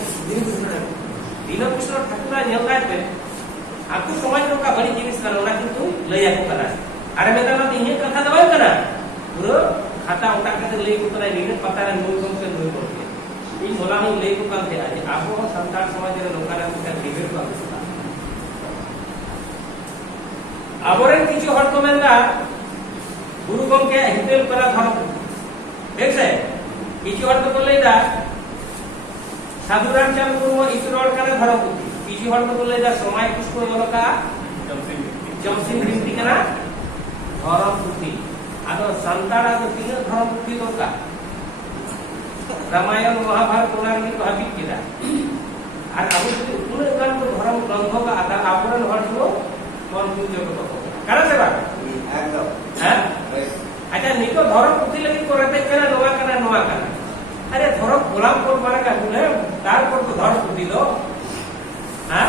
दीनो कृष्ण ठाकुर नेलका पे आको समाज रो का बड़ी जिनिस कना ना किंतु लया को करा अरे मेदा इहे कथा दबाय कना पुरो खाता ओटा के ले को करा नीने पता रे नोई कम से नोई करके इन बोला ही ले को काल थे आज आको संसार समाज रे लोकारा का डिबेट को आवश्यकता आबोरेन किछु हर को मेंदा गुरु गमके हितेल करा धर्म देख से किछु हर को लेदा साधुराम चंद्र गुरु ईश्वर करा धर्म पुती किछु हर को लेदा समय पुष्प बलका जमसिंह बिनती कना धर्म पुती आदो संतान आदो तीन धर्म पुती तो का रामायण महाभारत पुराण में भाबी किदा আর আবু যদি পুরো গান তো ধর্ম গ্রন্থ का आधार आपूरण हर को मन पूजो को करा से बा एकदम हां अच्छा निको धर्म पुथी लगी करते कना नोवा कना अरे धर्म गोलाम कोट माने का बोले तार पर तो धर्म पुथी दो हां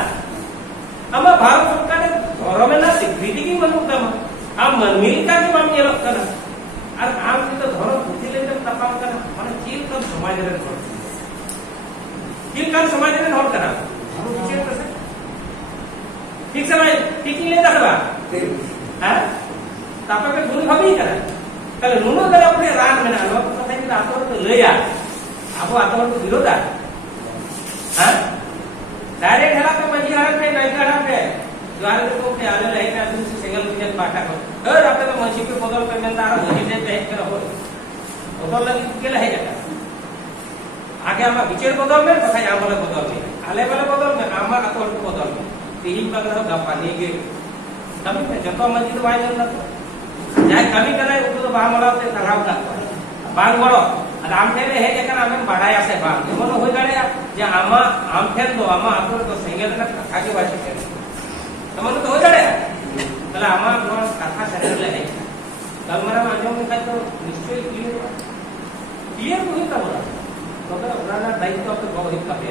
हम भारत सरकार ने धर्म में ना स्वीकृति की मनु काम हम मिलता के बाम ये कना और आम की तो धर्म पुथी ले जब तपाम कना माने चील का समाज रे चील का समाज रे नोट करा धर्म विचार कर से ठीक समय ठीक ही लेता बा हां तापे के गुण भाभी करा তাহলে নুনো দ্বারা আপনি রান মেনা লোক কথা কিন্তু আতর তো লইয়া আবো আতর তো বিরোধা हां डायरेक्ट हला तो मजी हाल पे नहीं करा पे द्वार को के आले रहे का दिन से सिंगल विजन पाटा को और आपने तो मजी पे बदल कर देता है मजी ने पे कर हो बदल लगी के लहे जाता आगे हम विचार बदल में तथा यहां वाला बदल में आले वाला बदल में आमा आतोर को बदल में तीन पगड़ा गप्पा नहीं के तब जतो मजी तो वाई ना जाय कमी कनाय उतो तो बांग मराते खराब का बांग मरो আর আমতে হে যেখানে আমি বাড়াই আছে বাং এমন হই গড়ে যে আমা আমফেন তো আমা আতর তো সিঙ্গেল না কাকে বাসি কেন এমন তো হই গড়ে তাহলে আমা কোন কথা সেটলে হে গলমারা আজম কাই তো নিশ্চয় ক্লিয়ার হই তা বলা তবে ওনারা দায়িত্ব তো বহুত কাপে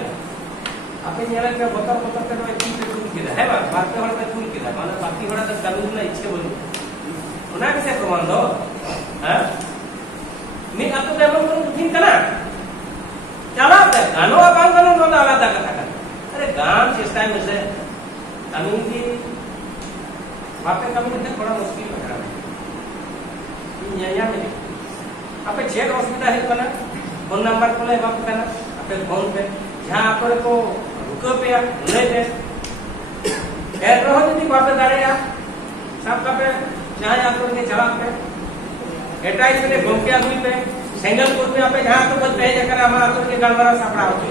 আপনি নেলা কে বতর বতর করে কি শুরু কিলা है बा बाकी हड़ पे शुरू किला माने बाकी हड़ तक कानून ना इच्छे बोलो उना के से प्रमाण दो हां मी अतो डेवलप करू ठीक कना चला गानो काम करो नो आलादा कथा कर अरे गांव चेष्टा में से कानून की बातें कमी से थोड़ा मुश्किल हो रहा है में आपे चेक हॉस्पिटल है कना फोन नंबर को ले बात करना आपे फोन पे जहां आपरे को रुको पे ले दे ए रहो यदि बात दाड़ेया सब का पे जहां आपको के चला पे एटाइस में घूम के आदमी पे सिंगल कोट में आपे जहां तो बच रहे जकर हमारा तो के गड़बड़ा सापड़ा होते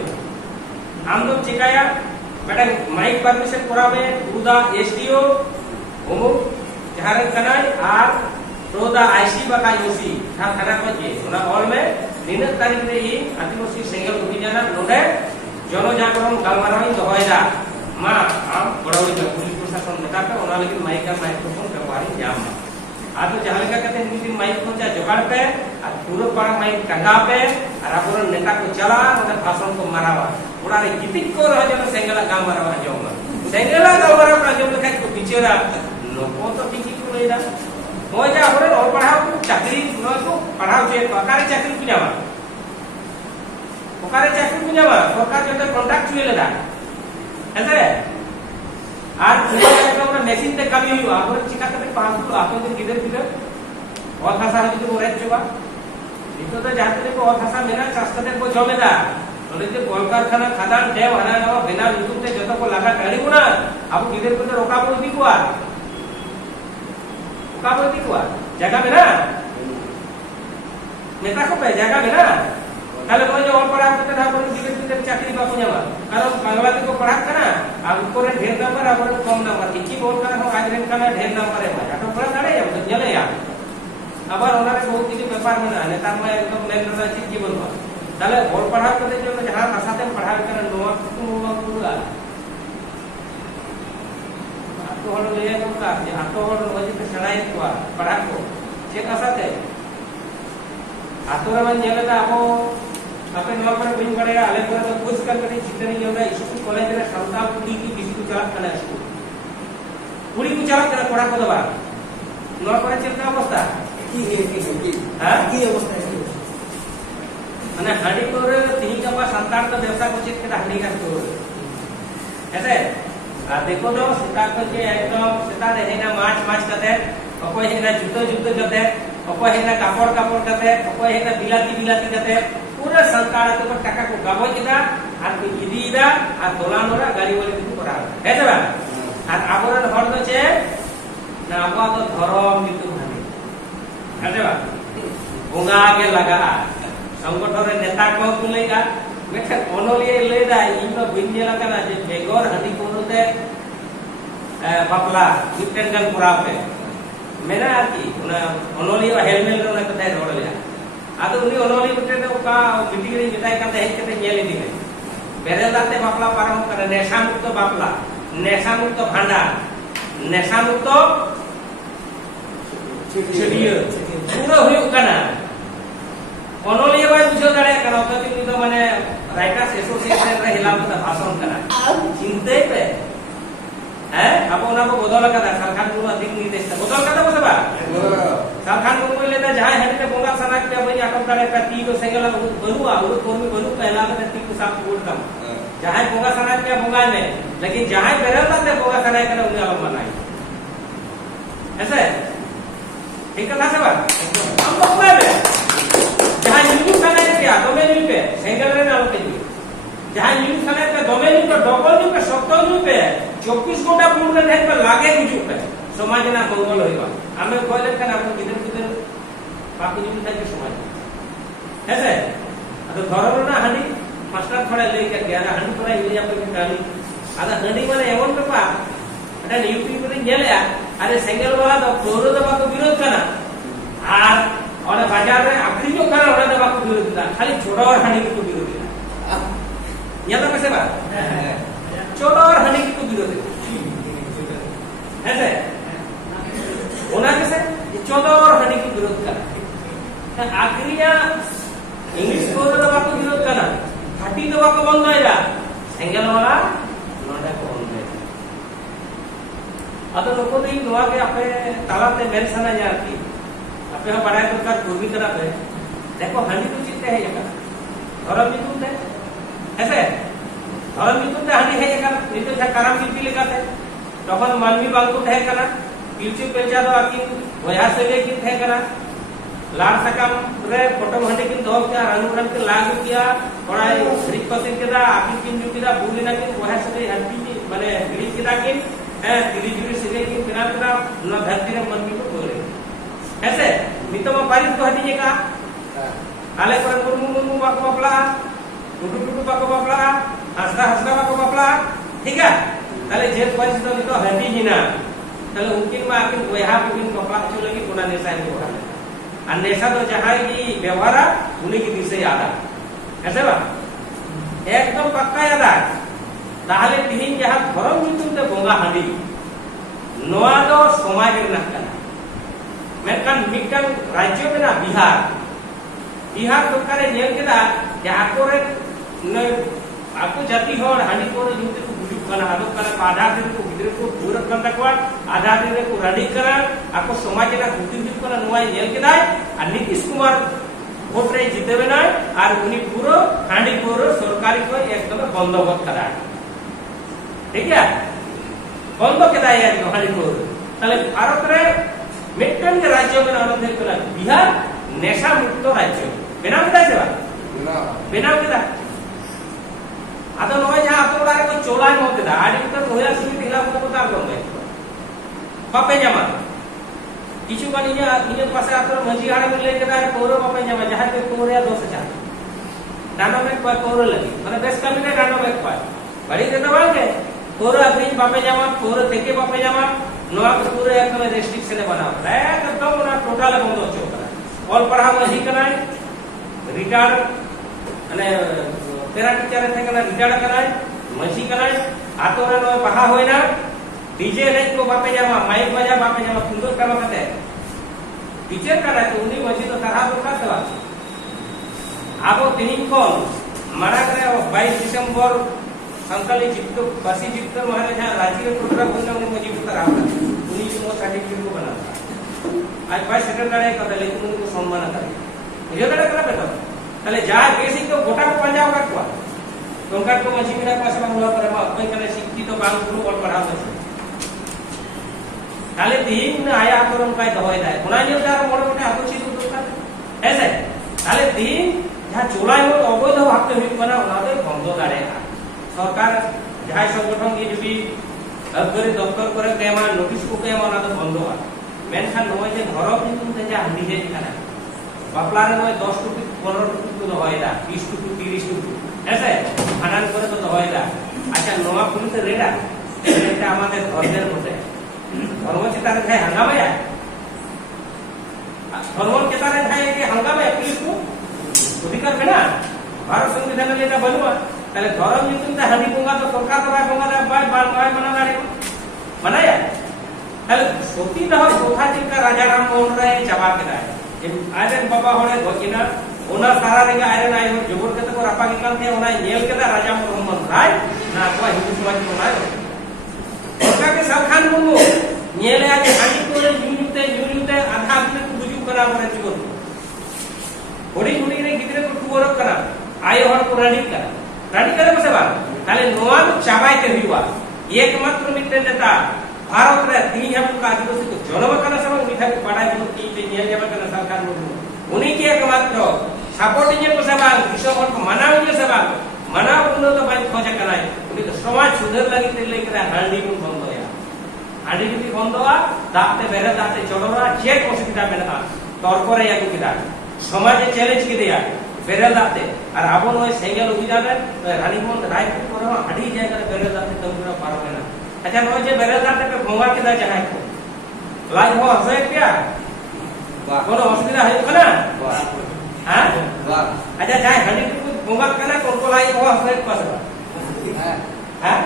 हम लोग चिकाया बेटा माइक परमिशन करावे उदा एसडीओ होमो जहां कनाई आर रोदा आईसी बका यूसी था थाना को जे ओना हॉल में दिन तारीख रे ही आदिवासी सिंगल अभियान नोडे जन जागरण गलमाराई दोहयदा मा आम बड़ौली में पुलिस प्रशासन नेता का ओना लेकिन माइक का माइक्रोफोन व्यवहार जाम आदो जहां का कहते हैं दिन माइक पहुंचा जुगाड़ पे और पूरा पारा माइक टंगा पे और अपन नेता को चला और भाषण को मारावा ओड़ा रे कितिक को रह जन सिंगला काम मारावा जोमा सिंगला काम मारावा जो लेखा को बिचेरा लोगों तो किछि को लेदा हो जा ओरे और पढ़ाओ चाकरी न को पढ़ाओ जे सरकारी चाकरी को जावा सरकारी चाकरी को जावा सरकार जो कॉन्ट्रैक्ट चुए लेदा ऐसे আর আমরা মেশিনতে কামি হইবা আপনি চিকাতে পাঁচু আপনাদের গিদের গিদের অথাসা যদি ওরেজ চবা itu तो जानते हैं को अथासा मेरा चास्ते को जमेदार बोले जे कलकारखाना खादान देव हना नवा बिना ऋतु ते जत को लगा गाड़ी गुना अब गिदर को रोकाबो दिकुआ जगह में ना नेता को पे जगह में ना তাহলে বলে যে অল পড়া করতে না বলে गिदर गिदर চাকরি পাবো না কারণ বাংলাদেশ को पढ़ा करना अब ऊपर ढेर नंबर अब कम नंबर इची बोल कर हम आज रेन करना ढेर नंबर है आटो पढ़ा दाड़े अब चले यार আবার ওনারে বহুত কিছু ব্যাপার মানে নেতার ময় একদম লেনদেন চিজ জীবন হয় তাহলে বড় পড়া করতে জন্য যারা ভাষাতে পড়া করে নোয়া কুকুলা আতো হল লিয়ে কোকা যে আতো হল ওজিতে সেড়াই কোয়া পড়া কো সে কাসাতে আতোরা মানে যেটা আপো আপে নোয়া করে বিন পড়ে আলে করে তো কুছ করতে জিতনি আমরা স্কুল কলেজ রে সান্তাল পুরি কি বিস্কু চালাত কানা স্কুল পুরি কু চালাত কানা পড়া কো দবা নোয়া করে চিন্তা অবস্থা মানে হাঁড়ি করে তিন চাপা সান্তার তো ব্যবসা করছে কেটা হাঁড়ি কাজ করে ऐसे আর দেখো তো সেটা তো যে একদম সেটা দেখে না মাছ কাতে অকয় হেনা জুতো কাতে অকয় হেনা কাপড় কাতে অকয় হেনা বিলাতি কাতে পুরো সান্তার তো টাকা কো গাবো কিনা আর ইদিদা আর দোলানোরা গাড়ি বলে কিছু করা है না আর আবরণ হল হচ্ছে না আবহাওয়া তো ধরম কিন্তু আদেবা বঙ্গা কে লাগা সংগঠনের নেতা কো কুলেগা মেখে অনলিয়ে লেদা ইনো বিনজে লাগানা যে বেগর হাদি কোনতে বাপলা মিটেনগান পুরাপে মেনা আকি উনা অনলিয়ে হেলমেট রে না কতে রড়লিয়া আদো উনি অনলিয়ে মিটেনে ওকা মিটিং রে মিটাই কাতে হেতে নেলি দিবে বেরেলাতে বাপলা পারম করে নেশামুক্ত বাপলা নেশামুক্ত ভান্ডা নেশামুক্ত छड़ियो पूरा हुई कना অনলিয়ে ভাই বুঝো দাঁড়ে কারণ তো কিন্তু মানে রাইটার্স অ্যাসোসিয়েশন রে হিলাম তো ভাষণ করা চিনতে পে হ্যাঁ আপন আপন বদল কাদা সরকার গুলো দিক নির্দেশ বদল কাদা বসবা সরকার को बोले ना जहां हटके बोंगा सना के भाई आटम करे का ती को सेगला बनुआ वो कोमी बनु पहला में ती को साफ बोल कम जहां बोंगा सना के बोंगा में लेकिन जहां बेरला से बोंगा सना के उन्हें अलग बनाई ऐसे ठीक है ना सब हम लोग में जहां यूनिट खाना है क्या डोमेन पे सिंगल रे ना होते जहां यूनिट खाना है डोमेन पे डबल पे सप्ताह पे 24 घंटा पूर्ण रे पे लागे गुजु पे समाज ना मंगल होइबा हमें कहले कन अपन किधर बापू जी के समाज ऐसे तो धरलो ना हनी मास्टर थोड़ा लेके गया हनी थोड़ा इलिया पे गाली आदा हनी माने एमन पेपा এটা ইউটিউব করে গেলে আরে সিঙ্গেল वाला তো ফ্লোর দেবা को विरोध करना আর ওরে বাজারে আখরিও করা ওরে দেবা को विरोध करना खाली छोटा और हनी को विरोध करना ये तो कैसे बात छोटा और हनी को विरोध ऐसे होना कैसे छोटा और हनी को विरोध करना आखरिया इंग्लिश को देवा को विरोध करना खाटी देवा को बंद होएगा सिंगल वाला नोडा को बंद अदो लोगों ने नोआ के आपे तालाते मेलसना जाती आपे हम बड़ा तो का पूर्वी तरफ है देखो हनी तो चित्ते है ये धर्म नितुन है ऐसे धर्म नितुन हनी है ये का नितो जा करम की लगाते तখন मानवी बांगो है कना पिलचु पेचा दो आकी वया से लेकिन है कना लाड़ सकाम रे फोटो हंडे किन दो क्या अनुरन के लागू किया बड़ा रिक्वेस्ट केदा आकी किन जुकिदा बुलिना किन वया से हंडी माने गिरी किदा किन दिली से लेकिन बिना न धरती रे मन को बोले ऐसे मितो में पारित को हटी का आले पर मुमु बाको बापला टुटु बाको बापला हंसदा बाको बापला ठीक है ताले जे पारित तो मितो हटी हिना ताले उनकिन मा आकिन वहा बिन बापला छ लगी कोना नेसा है को और नेसा तो जहां की व्यवहार उन्हीं की दिशा याद ऐसे बा एकदम पक्का याद है তাহলে তিনি যাহা ধরম নিতুতে বঙ্গা হাঁড়ি নোয়া দো সমাজ রেনাক কানা মেনকান মিটান রাজ্য কেনা বিহার সরকারে নেল কেনা যে আকরে আকো জাতি হর হাঁড়ি করে নিতে को गुजु काना आदो काना आधा दिन को गिदरे को पूरा कंटा कोड आधा दिन को रेडी करा आको समाज ना गुजु काना নোয়া নেल केना और नीतीश कुमार ভোট রে জিতেবে না আর উনি পুরো হাঁড়ি পুরো সরকারি को एकदम बंदोबस्त करा ठीक है बंद के दाय एकदम हाड़ी पाउर ताले भारत रे मिटन के राज्य में नॉन थे कला बिहार नेशा मुक्त राज्य बेनाम केदा से बा बेनाम केदा आदो नय जहां आतो बारे को चोलाय मत केदा आड़ी तो होया सुनी दिला को तार गंगे बापे जमा किछु का निया पासे आतो मंजी हाड़ में ले केदा पाउर बापे जमा जहां के पाउर 10,000 डानो में पाउर लगी माने बेस कमी ने डानो में पाए बड़ी के दबाव के पाउर अग्रिम बापे जमा पाउर तेके बापे जमा नोआ के पूरे एक में रेस्ट्रिक्शन बनाओ एकदम ना टोटल बंद हो चुका ऑल पढ़ा में ही कराए रिटायर्ड अने तेरा टीचर थे कना रिटायर्ड कराए मसी कराए आतो रे नो पढ़ा होय ना डीजे ने को बापे जामा माइक बजा बापे जामा सुंदर करा कते टीचर करा तो उनी मसी तो तरह दुखा तवा आबो तीन को मारा करे 22 दिसंबर संकली जित्तो बसी जित्तो माने जहां राज्य के प्रोग्राम होना उन्हें मजी उतर आवता उन्हीं को सर्टिफिकेट को बनाता आज 22 सेकंड करे कदे लेकिन उनको सम्मान करे ये करा करा बेटा तले जा केसी को गोटा को पंजाब काटवा तोंका को मजी मेरा पास में होला पर अपने कने शिक्षित तो बांग को और पढ़ाव छे ताले तीन आया करम काय दवाई दाय उना जे तार मोड़ मोटे आतो छी तो का ऐसे ताले तीन जहां चोलाय हो अवैध भागते हुई बना उना दे बंद दाड़ेगा सरकार जहां संगठन की जुबी अगरे दफ्तर करे केमा नोटिस को केमा ना तो बंद हुआ मेनखान नय जे घर किंतु ते जा हंडी जे खाना बापला रे नय 10 टुकि 15 टुकि तो होयदा 20 टुकि 30 टुकि ऐसे खानान करे तो होयदा अच्छा नवा पुलिस रेडा এটা আমাদের ধর্মের মধ্যে ধর্ম চিতারে থাকে হাঙ্গামা ধর্ম চিতারে থাকে কি হাঙ্গামা পুলিশ को अधिकार है ना भारत संविधान में এটা বলবা তাহলে ধর্ম নিতুনটা হানি বঙ্গা তো সরকার তো ভাই বঙ্গা বাই বাই মানা দাঁড়ে মানায়া তাহলে সতী দাহ প্রথা জিকা রাজা রাম মোহন রায় চাবা के दाय आयरन बाबा होने गोकिना ओना सारा रेगा आयरन आयो जबर के तो रापा किकान थे ओना नेल के राजा मोहम्मद राय ना को हिंदू समाज को ना ओका के सरखान मुंगो नेले आज हानि को जुनिते आधा आदमी को बुजु करा करे जीवन ओडी ओडी रे गिदरे को टुवरो करा आयो हर को रानी करे बसे बा ताले नोआ तो चाबाइते हुआ एकमात्र मित्र नेता भारत रे तीन हम का आदिवासी को जनम कना सब मिठा के पढ़ाई को तीन पे निया जाबा कना सरकार नो उन्हीं के एकमात्र सपोर्टिंग को सेवा विश्व को मनाओ के सेवा मनाओ उन तो भाई खोज कना उन्हीं तो समाज सुधर लगी ते लेकर हांडी को बंद होया हांडी की बंद हुआ दाते बेरे दाते चढ़ोरा चेक असुविधा मेना तौर पर या को किदा समाज चैलेंज की दिया बेरेल दाते और आबो नय सेंगेल अभियान रानीगंज रायपुर पर हाडी जायगा बेरेल दाते तंगुरा पार होना अच्छा नय जे बेरेल दाते पे भोंगा के दा जहां को लाई हो हसे क्या कोनो असुविधा है कना हां अच्छा जाय हाडी को भोंगा कना कोन लाई हो हसे पास हां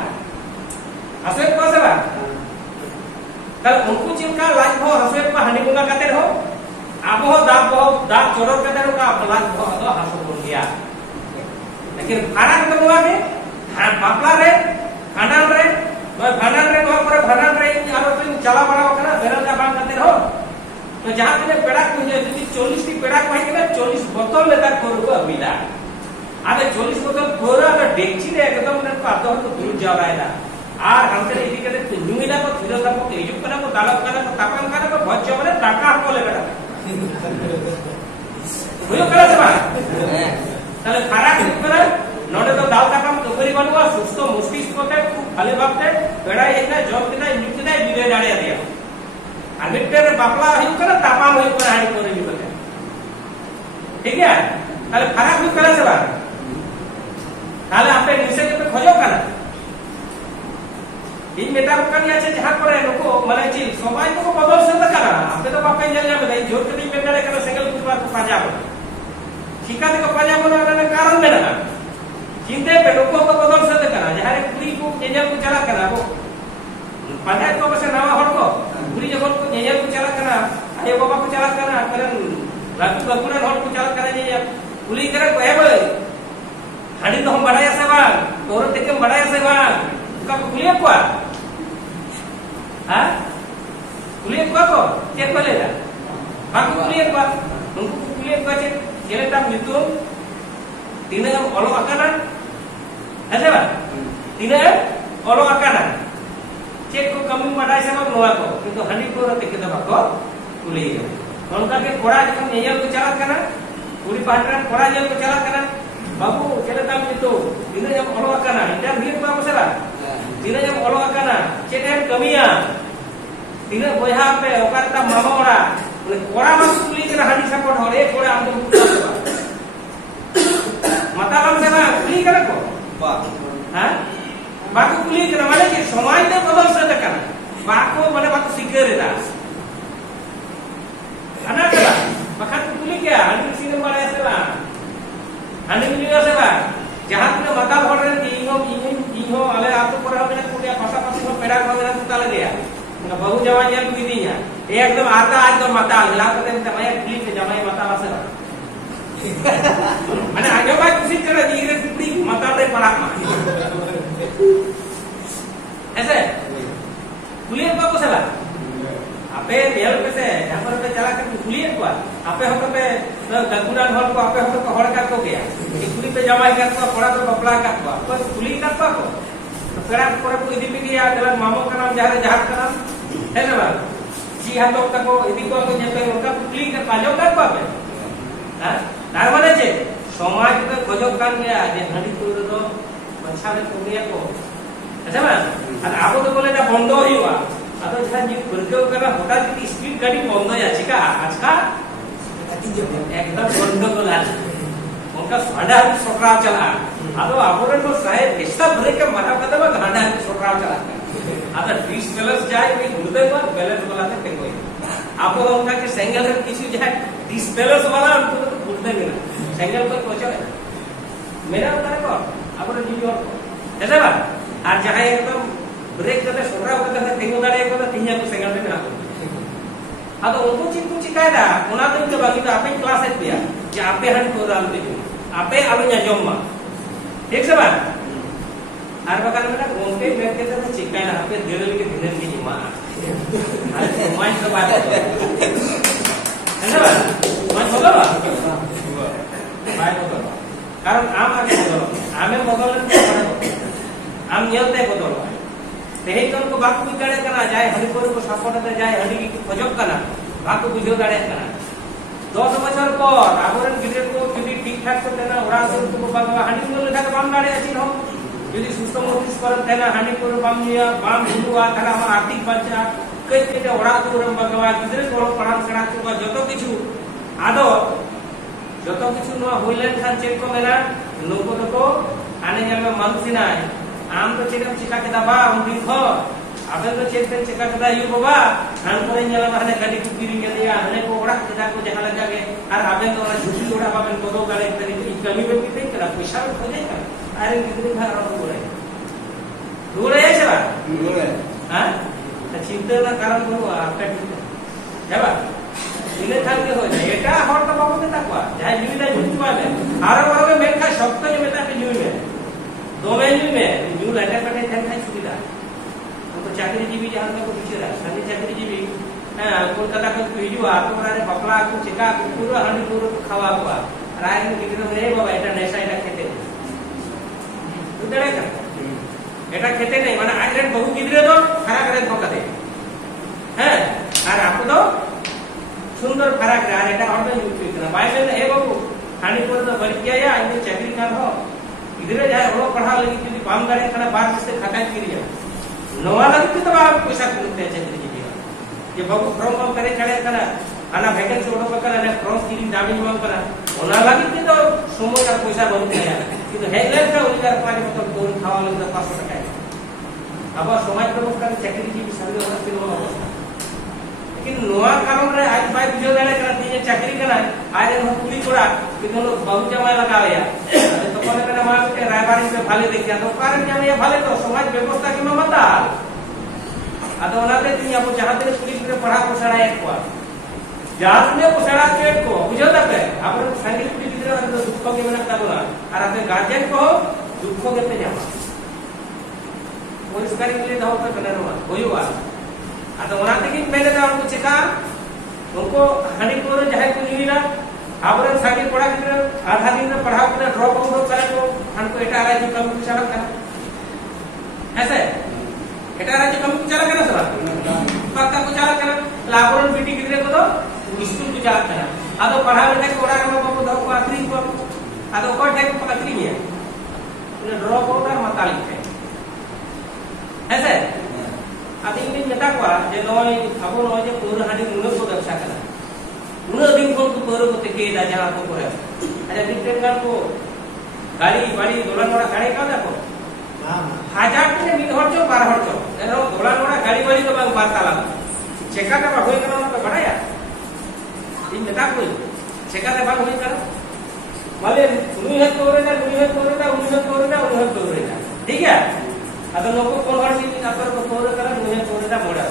हसे पास बा तब उनको चिंता लाई हो हसे पा हाडी भोंगा काते हो आबो दा चोरर के का अपलाज दो हासो बोल गया लेकिन फाराक तो हुआ के बापला रे खाना रे भांडन रे नो पर भांडन रे आरो तो चला बड़ा करा बेरल का बांध करते रहो तो जहां पे पेड़ा को यदि 40 टी पेड़ा को के 40 बोतल लेता खोर को मिला आधे 40 बोतल खोर अगर डेक्ची रे एकदम ने पातो तो दूर जा रहा है আর हमसे इदी के नुमिला को फिरल को इजुक कना को दालक कना को तापन कना को भज जबरे टाका को ले बेटा हुयो करा सबा তাহলে খারাপ করে নড়ে তো দাল টাকা তো করি বানবা সুস্থ মস্তিষ্ক কোতে খুব ভালো ভাবতে বেড়াই একটা জব কিনা নিতে নাই বিলে দাঁড়িয়ে দিয়া আর মিটারে বাপলা হই করে তাপা হই করে হাই করে দিবে ঠিক আছে তাহলে খারাপ করে सबा তাহলে আপনি নিচে কে খোঁজো কেন इन मेटा को कनी আছে जहां করে লোক মানে জি সবাই को बदल से करा আপনি তো বাপে জানি যাবে এই জোর করে মেটারে কেন সিঙ্গেল কুটবার को पाजा শিকাতে को पाजा বলা না কারণ মেনা চিন্তে पे लोग को बदल से करा जहां पूरी को जेजल को चला करा वो पंचायत को बस नवा हट को पूरी जगह को जेजल को चला करा आयो बाबा को चला करा करन रातू बकुरा हट को चला करा जे पुली करे को है बोले हाड़ी तो हम बढ़ाया सेवा तोर तेके बढ़ाया सेवा का पुलिया को हां पुलिया को के बोलेगा बाकी पुलिया को उनको पुलिया को जे केलेटा मितु तीने ओलो आकाना ऐसे बा तीने ओलो आकाना चेक को कमी बाडाय से नोआ को किंतु हांडी को रते के दबा कुली उनका के कोड़ा जखन नेजल को चला करना कुड़ी पाटरा कोड़ा जेल को चला करना बाबू चले काम तो दिन जब ओलो करना इंटरव्यू को मसला दिन जब ओलो करना चेक कमिया दिन बोया पे ओकारता मामोड़ा कोड़ा मा कुली के हांडी सपोर्ट हो रे कोड़ा हम माता बाम से कुली करे को हां बाको कुली के माने कि समाज ने बदल से करना बाको माने बाको सिकर दा ana kala bakan kuli क्या हांडी सिने मारे से बा हांडी मिलियो से बा जहां तक माता हर रे इहो आले आतो पर हम कुलिया भाषा पास को पेड़ा को ना तुता लगे ना बहु जवान या कुदी दिया एकदम आता आज तो माता ला करते मैं कुली से जमाई माता से माने आगे बा कुछ करे धीरे कुली माता रे पड़ा ऐसे कुली को सला आपे मेल पे से यहां पर पे चला कर कुली को आपे हम पे गगुडान हल को आपे हम को हड़ का को गया ई कुली पे जमाई कर को पड़ा तो बपला का को कुली का को तो पेड़ा पर को इदी पे गया दला मामो का नाम जहां जहां का नाम है ना बा जी हां तो को इदी को जब उनका कुली का पाजो का पाबे हां तार माने जे समाज में खोजो कान गया जे हंडी को तो अच्छा में कुलिया को अच्छा बा और आपो तो बोले जा बंद होइबा अतो जहां जी फुरके करा होता की स्पीड गाड़ी बंद है आज का एकदम बंद को ला उनका साडा सोटरा चला अतो आबोरन को साहेब ऐसा ब्रेक मारा कदम गाडा सोटरा चला आता डिस बैलेंस जाए कि घुलते पर बैलेंस वाला से कोई आपो उनका के सिंगल से किसी जाए डिस बैलेंस वाला उनको तो घुलते नहीं सिंगल पर पहुंचा मेरा उतारे को आबोरन जी और ऐसा बा और जहां एकदम ब्रेक करते सोटरा होता है तेंगो गाड़ी को तीन को सिंगल पे ना अतो उनको चिंतु चिकायदा उना तो बाकी तो आपे क्लास है दिया जे आपे हन को राल दे आपे आलुnya जम्मा ठीक से बा आर बकान में उनके बैठ के तो चिकायदा आपे देरल के दिन की जमा अरे माइंड तो बात है ना माइंड होगा बा माइंड होगा कारण आम आगे बदलो आमे बदलन आम नियते बदलो तेहे को बात को करे कना जाए हरि को सपोर्ट दे जाए हरि की खोजक कना बात को बुझो दाड़े कना 10 बछर पर आबरन गिदर को जदी ठीक ठाक से देना ओरा से को बागवा हरि को लेखा बाम दाड़े अछि हो जदी सुस्त मोटिस पर देना हरि को बाम निया बाम हुआ तारा हम आर्थिक बच्चा कई के ओरा को रम बागवा गिदर को पढ़ान करा को जतो किछु आदो जतो किछु न होइले खान चेक को मेना लोगो तो आने जामे मानसिना आम तो चेक चिका के दबा हम देखो आपन तो चेक चिका के दा यू बाबा हम को इंजला माने गाड़ी को गिरी के दिया हने को ओड़ा के को जहां लगा के और आपन तो झूठी ओड़ा बाबन को दो गाड़ी तरी की कमी में भी नहीं करा पैसा हो जाएगा अरे कितनी भार और बोले है चला हां चिंता ना कारण को आपका जाबा इने थाल के हो जाए एटा हर तो बाबू देता को जाय जीविता झुटवा में आरो बाबू मेखा शब्द जो मेता के जीव में दोमेन में न्यू लेटर पर थे था सुविधा तो चाकरी जीवी जहां में को बिचरा सनी चाकरी जीवी कोलकाता को हिजुआ तो रे बपला को चिका पूरा हंडी पूरा खावा हुआ राय में कितने रे बाबा एटा नैसा एटा खेते तू डरे कर एटा खेते नहीं माने आज रे बहु किदरे तो खरा करे धोका दे हैं और आपको तो सुंदर फरक रे और एटा और में यूज करना बाय में ए बाबू हंडी पूरा तो बढ़ गया या इन चाकरी का हो इधरे जाए वो पढ़ा लगी क्योंकि काम करे खाना बात से खाता किरिया नवा लगी तो आप पैसा मिलते हैं चंद्र जी ये बाबू फॉर्म करे करे करा आना वैकेंसी ओडो बकरा ने फॉर्म किरी दाबी मांग करा ओना लगी तो समय का पैसा बहुत है কিন্তু হেগলের का उनका पानी बोतल कोन खावा लगे 500 টাকা अब समाज प्रमुख का चाकरी की सर्वे होना फिर वो अवस्था लेकिन नवा कानून रे आज बाय बुझो दाड़े करा तीन चाकरी करा आज हम पूरी कोड़ा कि दोनों बहुत जमा लगाया तो कोने कने मार के रायबारी से भाले देखिया तो कारण क्या ये भाले तो समाज व्यवस्था के ममता आतो ओनाते तीन आप चाहते पुलिस में पढ़ा को सड़ा एक को जात में को सड़ा के को बुझो तक अपन संगीत पुलिस गिरा तो दुख के मना का बोला और अपने गार्जियन को दुख के पे जामा पुलिस कार्य के लिए दाव तक करना होयुआ आतो ओनाते की पहले तो हमको चिका उनको हनी को जहां को निविला आवरन सागे पढ़ा के आधा दिन में पढ़ा के ड्रॉप आउट करे तो हमको एटा आ रहा है कम चढ़ा कर ऐसे एटा राज्य कमी को चला करना सर पक्का को चला करना लाबोरन बीटी गिदरे को तो स्कूल को चला करना आदो पढ़ा लेते को ओड़ा को बाबू दो को आखरी को आदो को टेक को आखरी में उन्हें ड्रॉप आउट और मताली है ऐसे आदि में मेटा को जे नय अब नय जे पूरा हाडी नुनो को व्यवसाय करना नुनो दिन को पूरा को तेके दा जहां को करे अरे बिटेन गान को गाड़ी बाड़ी दोलन मोड़ा गाड़ी का देखो हजार के मिद हर जो 12 हर जो एनो दोलन मोड़ा गाड़ी बाड़ी को बाग बात ताला चेका का होई करना तो बड़ाया इन मेटा कोई चेका ते बाग होई करा माले नुई है तोरेदा ठीक है अदो लोको कोन हर दी अपर को तोरे करा नुई है तोरेदा मोड़ा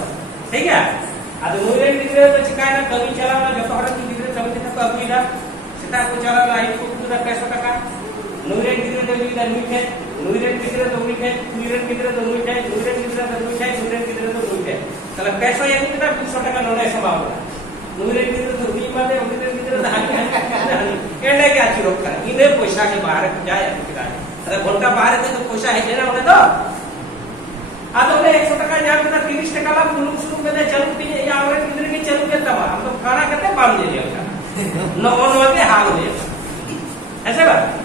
ठीक है अदो नुई रे गिदरे तो चिकायना कमी चलाना जतो हर की गिदरे कमी था तो अबीला सेटा को चलाना आई को पूरा 500 टका नुई रे गिदरे तो गिदरे नुई है नुई रे गिदरे तो नुई है नुई रे गिदरे तो नुई है नुई रे गिदरे तो नुई है नुई रे गिदरे तो नुई है तला 500 एक कितना 200 टका नोने संभावना नुई रे गिदरे तो नुई माने नुई रे गिदरे तो हानी केने के आची रोक कर इने पैसा के बाहर जाए अरे घंटा बाहर के तो पैसा है ना उन्हें तो आदो ने 100 टका जाम के 30 टका ला पुलुक शुरू में चलू पी या और किधर के चलू के तबा हम तो खाना करते बाम दे दिया न ओन के हाल हो ऐसे बात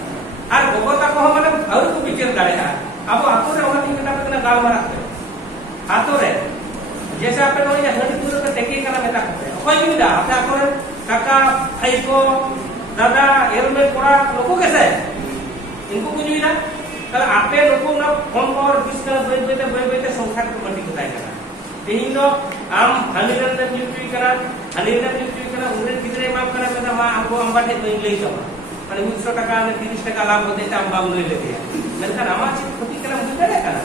আর গোবতা কহ মানে আর তো বিচার দাঁড়া अब आतोरे होना तीन घंटा कितना गाल मारा आतोरे जैसे आपने नोई हनी पूरे का टेकी करना मेटा कोई भी दा आपने आतोरे काका भाई को दादा एल में पड़ा लोगों कैसे इनको कुछ भी ना कल आपे लोगों ना फोन और डिस्कस बेते संख्या को मंडी को ताई करना तीन नो आम हनीरन ने न्यूट्री करना उन्हें कितने माफ करना मेरा मां हमको अंबाटे तो इंग्लिश हो અને 100 અને 30% લાભ હોતે તે આમ લઈ લેતી મેલકા આમાં છે ખોટી કલા મુજબ કરે કરા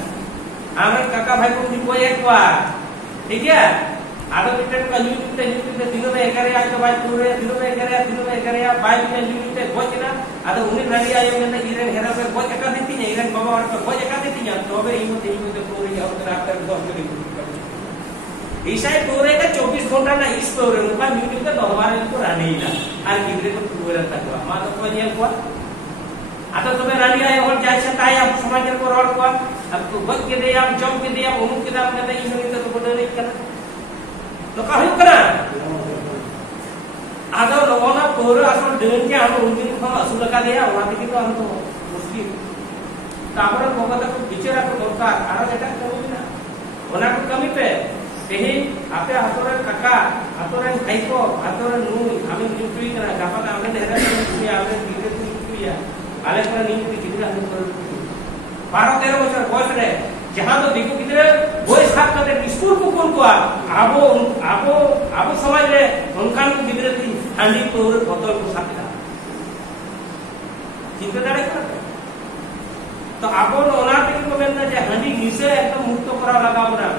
આમે કાકા ભાઈ को भी कोई एक बार ठीक है आधो मीटर का न्यूट्री दिनों में करे आज तो भाई पूरे दिनों में करे बाय में न्यूट्री बोचना आधो उन्हें नडी आयो में इरेन हेरा पे बोच का देती है इरेन बाबा और पे बोच का देती है तो बे इमो तो पूरे और तरह कर 10 मिनट ईसाई तोरे का 24 घंटा ना इस तोरे का न्यूट्री का 10 बार इनको रानी ला আর কিদরে তো পুরো থাকবা মা তো কোন নিয়ে কোয়া আতো তুমি রানী আয় और जाय से ताय आप समाज को रोड को अब तो बग के दे आप जम के दे आप उनु के दाम में इन तो बोले नहीं करना तो काहे करा आदो लोगोना पूरा असल दिन के हम उनके को असुल लगा दिया वहां की तो हम तो मुश्किल तापर कोबता को बिचारा को दरकार আর এটা কমি না ওনা को कमी पे तेही आपे हातोरे काका हातोरे भाईको हातोरे नुई आमी न्यूट्री करा गापा आमे देहरा न्यूट्री आमे धीरे न्यूट्री आले पर न्यूट्री कितना हम कर 12-13 বছর বয়স রে जहां तो देखो कितने বয়স हाथ करते स्कूल को कौन को आबो समाज रे उनका कितने थी हांडी पूरे बोतल को साथ चिंता दाड़े कर तो आबो ओना पे को मेन जे हांडी निसे एकदम मुक्त करा लगाव ना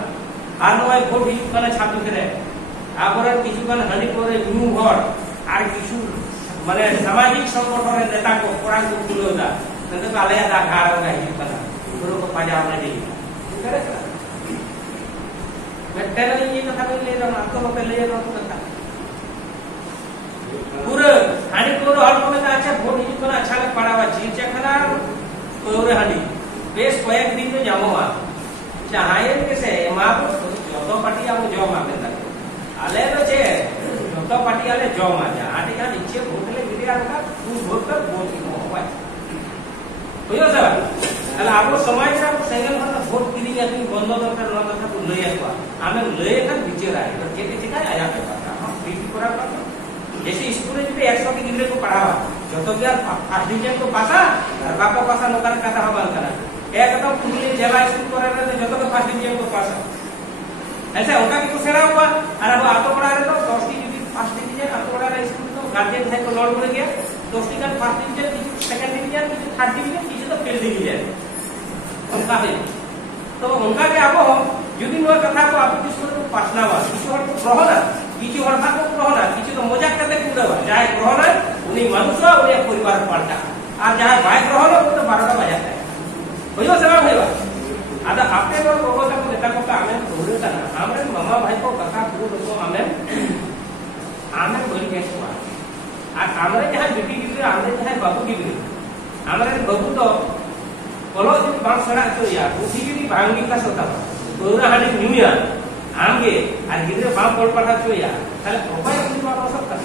আর নয় ভোট হিসু কানে ছাপি করে আবার কিছু কানে হানি করে নিউ ঘর আর কিছু মানে সামাজিক সংগঠনের নেতা को পড়া को তুলো দা কিন্তু আলেয়া দা ঘাড় গা হিসু কানা পুরো को পাজা না দেই करे का मैं तेरे लिए कथा को ले रहा हूं आपको पे ले रहा हूं कथा पूरे हानि पूरे हल को में अच्छा भोट हिसु काना अच्छा लग पड़ावा चीचा खाना कोरे हानि बेस কয়েক दिन में जामोवा चाहेन के से माप जो पार्टी आप जो माप देता आले तो जे जो पार्टी आले जो माजा आटे का नीचे वोट ले गिरे आका तू वोट कर वोट की होवा होयो सब अला आप समाज से सेगल मतलब वोट किनी आदमी बंद दरकार न दरकार को लय आवा आमे लय का विचार आए तो के चिका आया पे हम ठीक करा जैसे स्कूल में 100 के गिरे को पढ़ावा जो तो यार फर्स्ट डिवीजन को पासा और बापा पासा नोकर कथा हवाल करा एकदम पुलिस जिला स्कूल करे रहे जो तो फर्स्ट डिवीजन को पास ऐसा उनका भी कुछ सेरा हुआ और अब आतो पढ़ा रहे तो 10 की फर्स्ट डिवीजन आतो पढ़ा रहे स्कूल तो गार्जियन है तो लॉर्ड पड़ गया 10 की first division second division third division किसी तो फेल डिवीजन उनका है तो उनका के आबो यदि वो कथा को आप किसी को पासना हुआ किसी और ग्रहण किसी और भाग को ग्रहण किसी तो मजाक करते कूदवा जाए ग्रहण उन्हीं मनुष्य उन्हीं परिवार पालटा और जाए भाई ग्रहण वो तो 12টা बजाता है होयो सेवा होयो आदा आपने को गोगोता को नेता को आमे धोरेता ना हमरे मामा भाई को काका पूरो लोग आमे बड़ी केस हुआ और हमरे जहां बेटी गिरे हमरे जहां बाबू गिरे हमरे बाबू तो बोलो जो बांग सड़ा तो यार उसी की भांगी का सोता पूरा हानि न्यूया आमगे और गिद्रे बाम पड़ पड़ा चोया ताले ओपाय कुछ बात हो सकता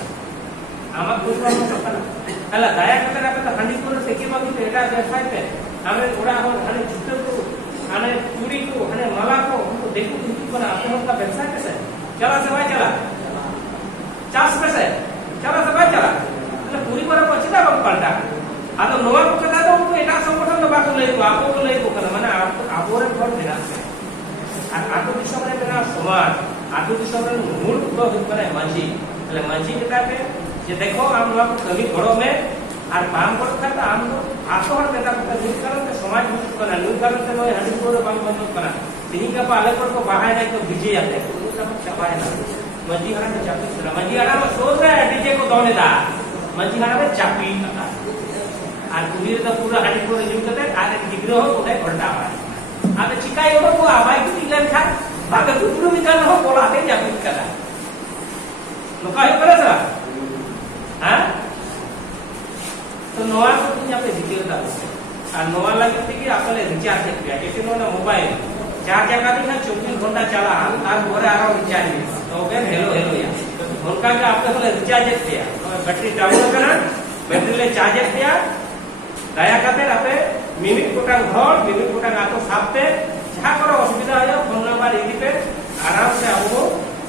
आमा कुछ बात हो सकता ताले दाया करते आपे तो हानि पूरा सेके बाकी तो एटा व्यवसाय पे हमें थोड़ा हम हानि जुटे को हानि चूड़ी को हानि माला को उनको देखो किसी बना आपने उसका व्यवसाय कैसे चला से भाई चला 50 पैसे चला से भाई चला ताले पूरी बार पछिता बाप पलटा आतो नोवा को कदा तो उनको एटा संगठन बात ले को आपको को ले को माने आपोरे घर देना আর আটো দিশরে বেনা সমাজ আটো দিশরে মূল তো হইপারে মাঝি তাহলে মাঝি যেটাকে যে দেখো আমরা কবি ঘড় মে আর বাম করতে থাকে আমরা আটো হর বেটা নিজ কারণে সমাজ মুক্ত করা নিজ কারণে নয় হানি করে বাম বন্ধ করা তিনি কা পালে করতে বাহায় নাই তো ভিজে যাতে কোনো सब চাপায় না মাঝি হারা में চাপি सुना मांझी हारा में सोच रहा है डीजे को दौड़े दा मांझी हारा में चापी का আর পুরীর তো পুরো হানি করে জিমতে আর বিগ্রহ কোথায় ঘন্টা হয় ada cikai orang ko abai ku tinggal kan baga dulu bikan ho pola te ja bikan lo kai pare sa ha to noa ko nya pe dikir da আর নোয়া লাগে থেকে আপনি রিচার্জ করতে এটি না মোবাইল চার্জ একাদি না 24 ঘন্টা চালা আর পরে আরো রিচার্জ তো ওকে হেলো হেলো या उनका का आपने बोले रिचार्ज किया बैटरी डाउन करना बैटरी ले चार्ज किया दया करते आपे मिनिट कोटांग घर मिनिट कोटांग आतो सापते जहां करो असुविधा हो फोन नंबर इदी पे आराम से आपको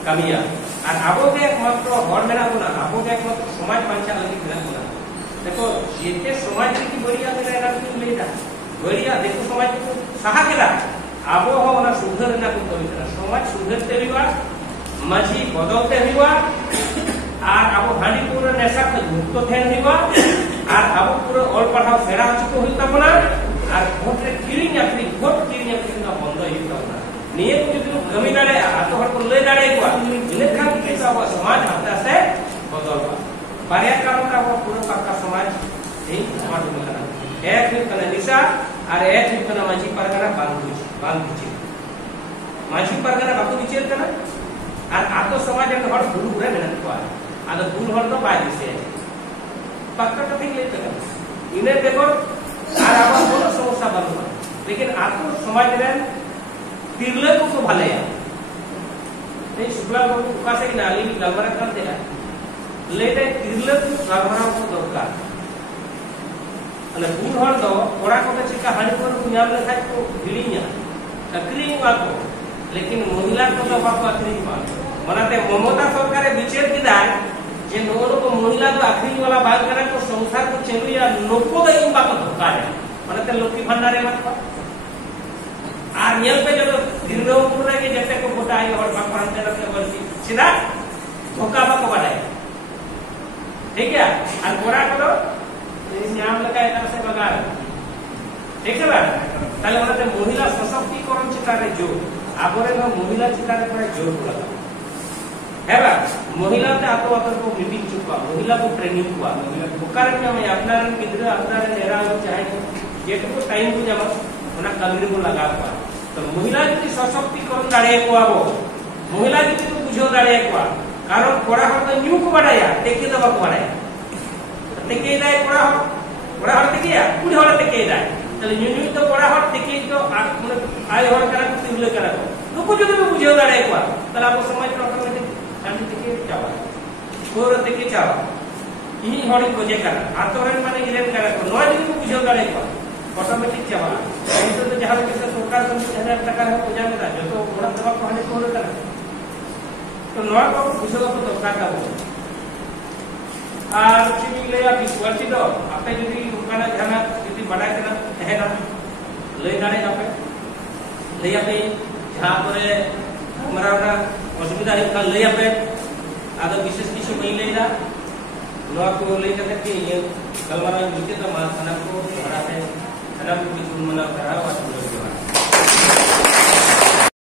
कमिया और आपको के एकमात्र घर मेरा गुना आपको के एकमात्र समाज पंचा लगी मेरा गुना देखो ये समाज की बढ़िया मेरा ना क्यों लेता बढ़िया देखो समाज को सहा केला आपो हो ना सुधर ना को कविता समाज सुधरते हुआ माझी बदलते हुआ আর আবো হানি পুরো নেশা তে মুক্ত থেন হইবা আর আবো পুরো অল পড়াও সেরা চুকো হইতা বনা আর ভোটরে কিলিং আপনি ভোট কিলিং আপনি না বন্ধ হইতা বনা নিয়ে যদি কমি দাঁড়ে আতো হর করে দাঁড়ে কোয়া ইনে খান কি সব সমাজ হাতে সে বদলবা বারিয়া কারণ কা পুরো পাক্কা সমাজ এই সমাজ মিলা এক হিকনা নিশা আর এক হিকনা মাঝি পারগানা বান্ধুছি মাঝি পারগানা বাকু বিচার করা আর আতো সমাজের হর গুরু গুরে মেহনত কোয়া ada bull hor to bai dise pakka to thik lete ine dekho ar abar kono সমস্যা বানু लेकिन आतो समाज रे तिरले को भाले এই শুক্লা বাবু কাছে কি নালি গালমারা কর দেলা লেতে তিরলে को গালমারা को দরকার અને bull hor to ওরা কত চিকা হানি কোন নিয়াম লেখাই তো ভিলিয়া আকরি বাতো लेकिन महिला को तो बाप आखरी बात मनाते ममता सरकार विचार किदाय जे नोरो को महिला तो आखरी वाला बात करे तो संसार को चलु या लोको द इन बात धोखा है मनाते लक्ष्मी भंडारे मत आ नियल पे जब दिनो पूरा के जैसे को फोटा आई और बाप पांच के वर्षी सीधा धोखा बाप बनाए ठीक है और गोरा को नाम लगाए ना से बगा ठीक है बात তাহলে মনাতে মহিলা সশক্তিকরণ চিতারে জোর आपरे ना महिला चितारे पर जोर लगा है बा महिला ते आतो आतो को मीटिंग चुका महिला को ट्रेनिंग हुआ महिला को कारण में मैं अपना किधर अपना नेरा हो चाहे ये को टाइम को जब ओना कलरी को लगा हुआ तो महिला की सशक्तिकरण दाड़े को आबो महिला की तो बुझो दाड़े को कारण कोड़ा हो तो न्यू को बढ़ाया टेके दबा को बढ़ाया टेके दाय कोड़ा हो टेके कुड़ी हो टेके दाय তাহলে নিউনিউ তো পড়া হট থেকে তো মানে আই হর করা তিলে করা লোক যদি বুঝিও দাঁড়ায় কোয়া তাহলে আপনি সমাজ অটোমেটিক শান্তি থেকে যাওয়া কোর থেকে যাওয়া ইনি হরি খোঁজে করা আতরণ মানে ইলেন করা নয় যদি বুঝিও দাঁড়ায় কোয়া অটোমেটিক যাওয়া এই তো যাহা কিছু সরকার 20000 টাকা হবে পূজা में যত বড় দেওয়া কোনে কোর করা তো নয় বাবু বুঝিও তো দরকার হবে আর চিনি লয়া বিশ্বর্ষি তো আপনি যদি উনকানা জানা যদি বাড়ায় কেনা है ना ले गाड़े आपे ले आपे जहां पर हमारा ना असुविधा है ले आपे आदो विशेष किछु नहीं लेला नो को ले करके ये कलमारा मिलते तो मां खाना को बढ़ाते खाना को भी मना करा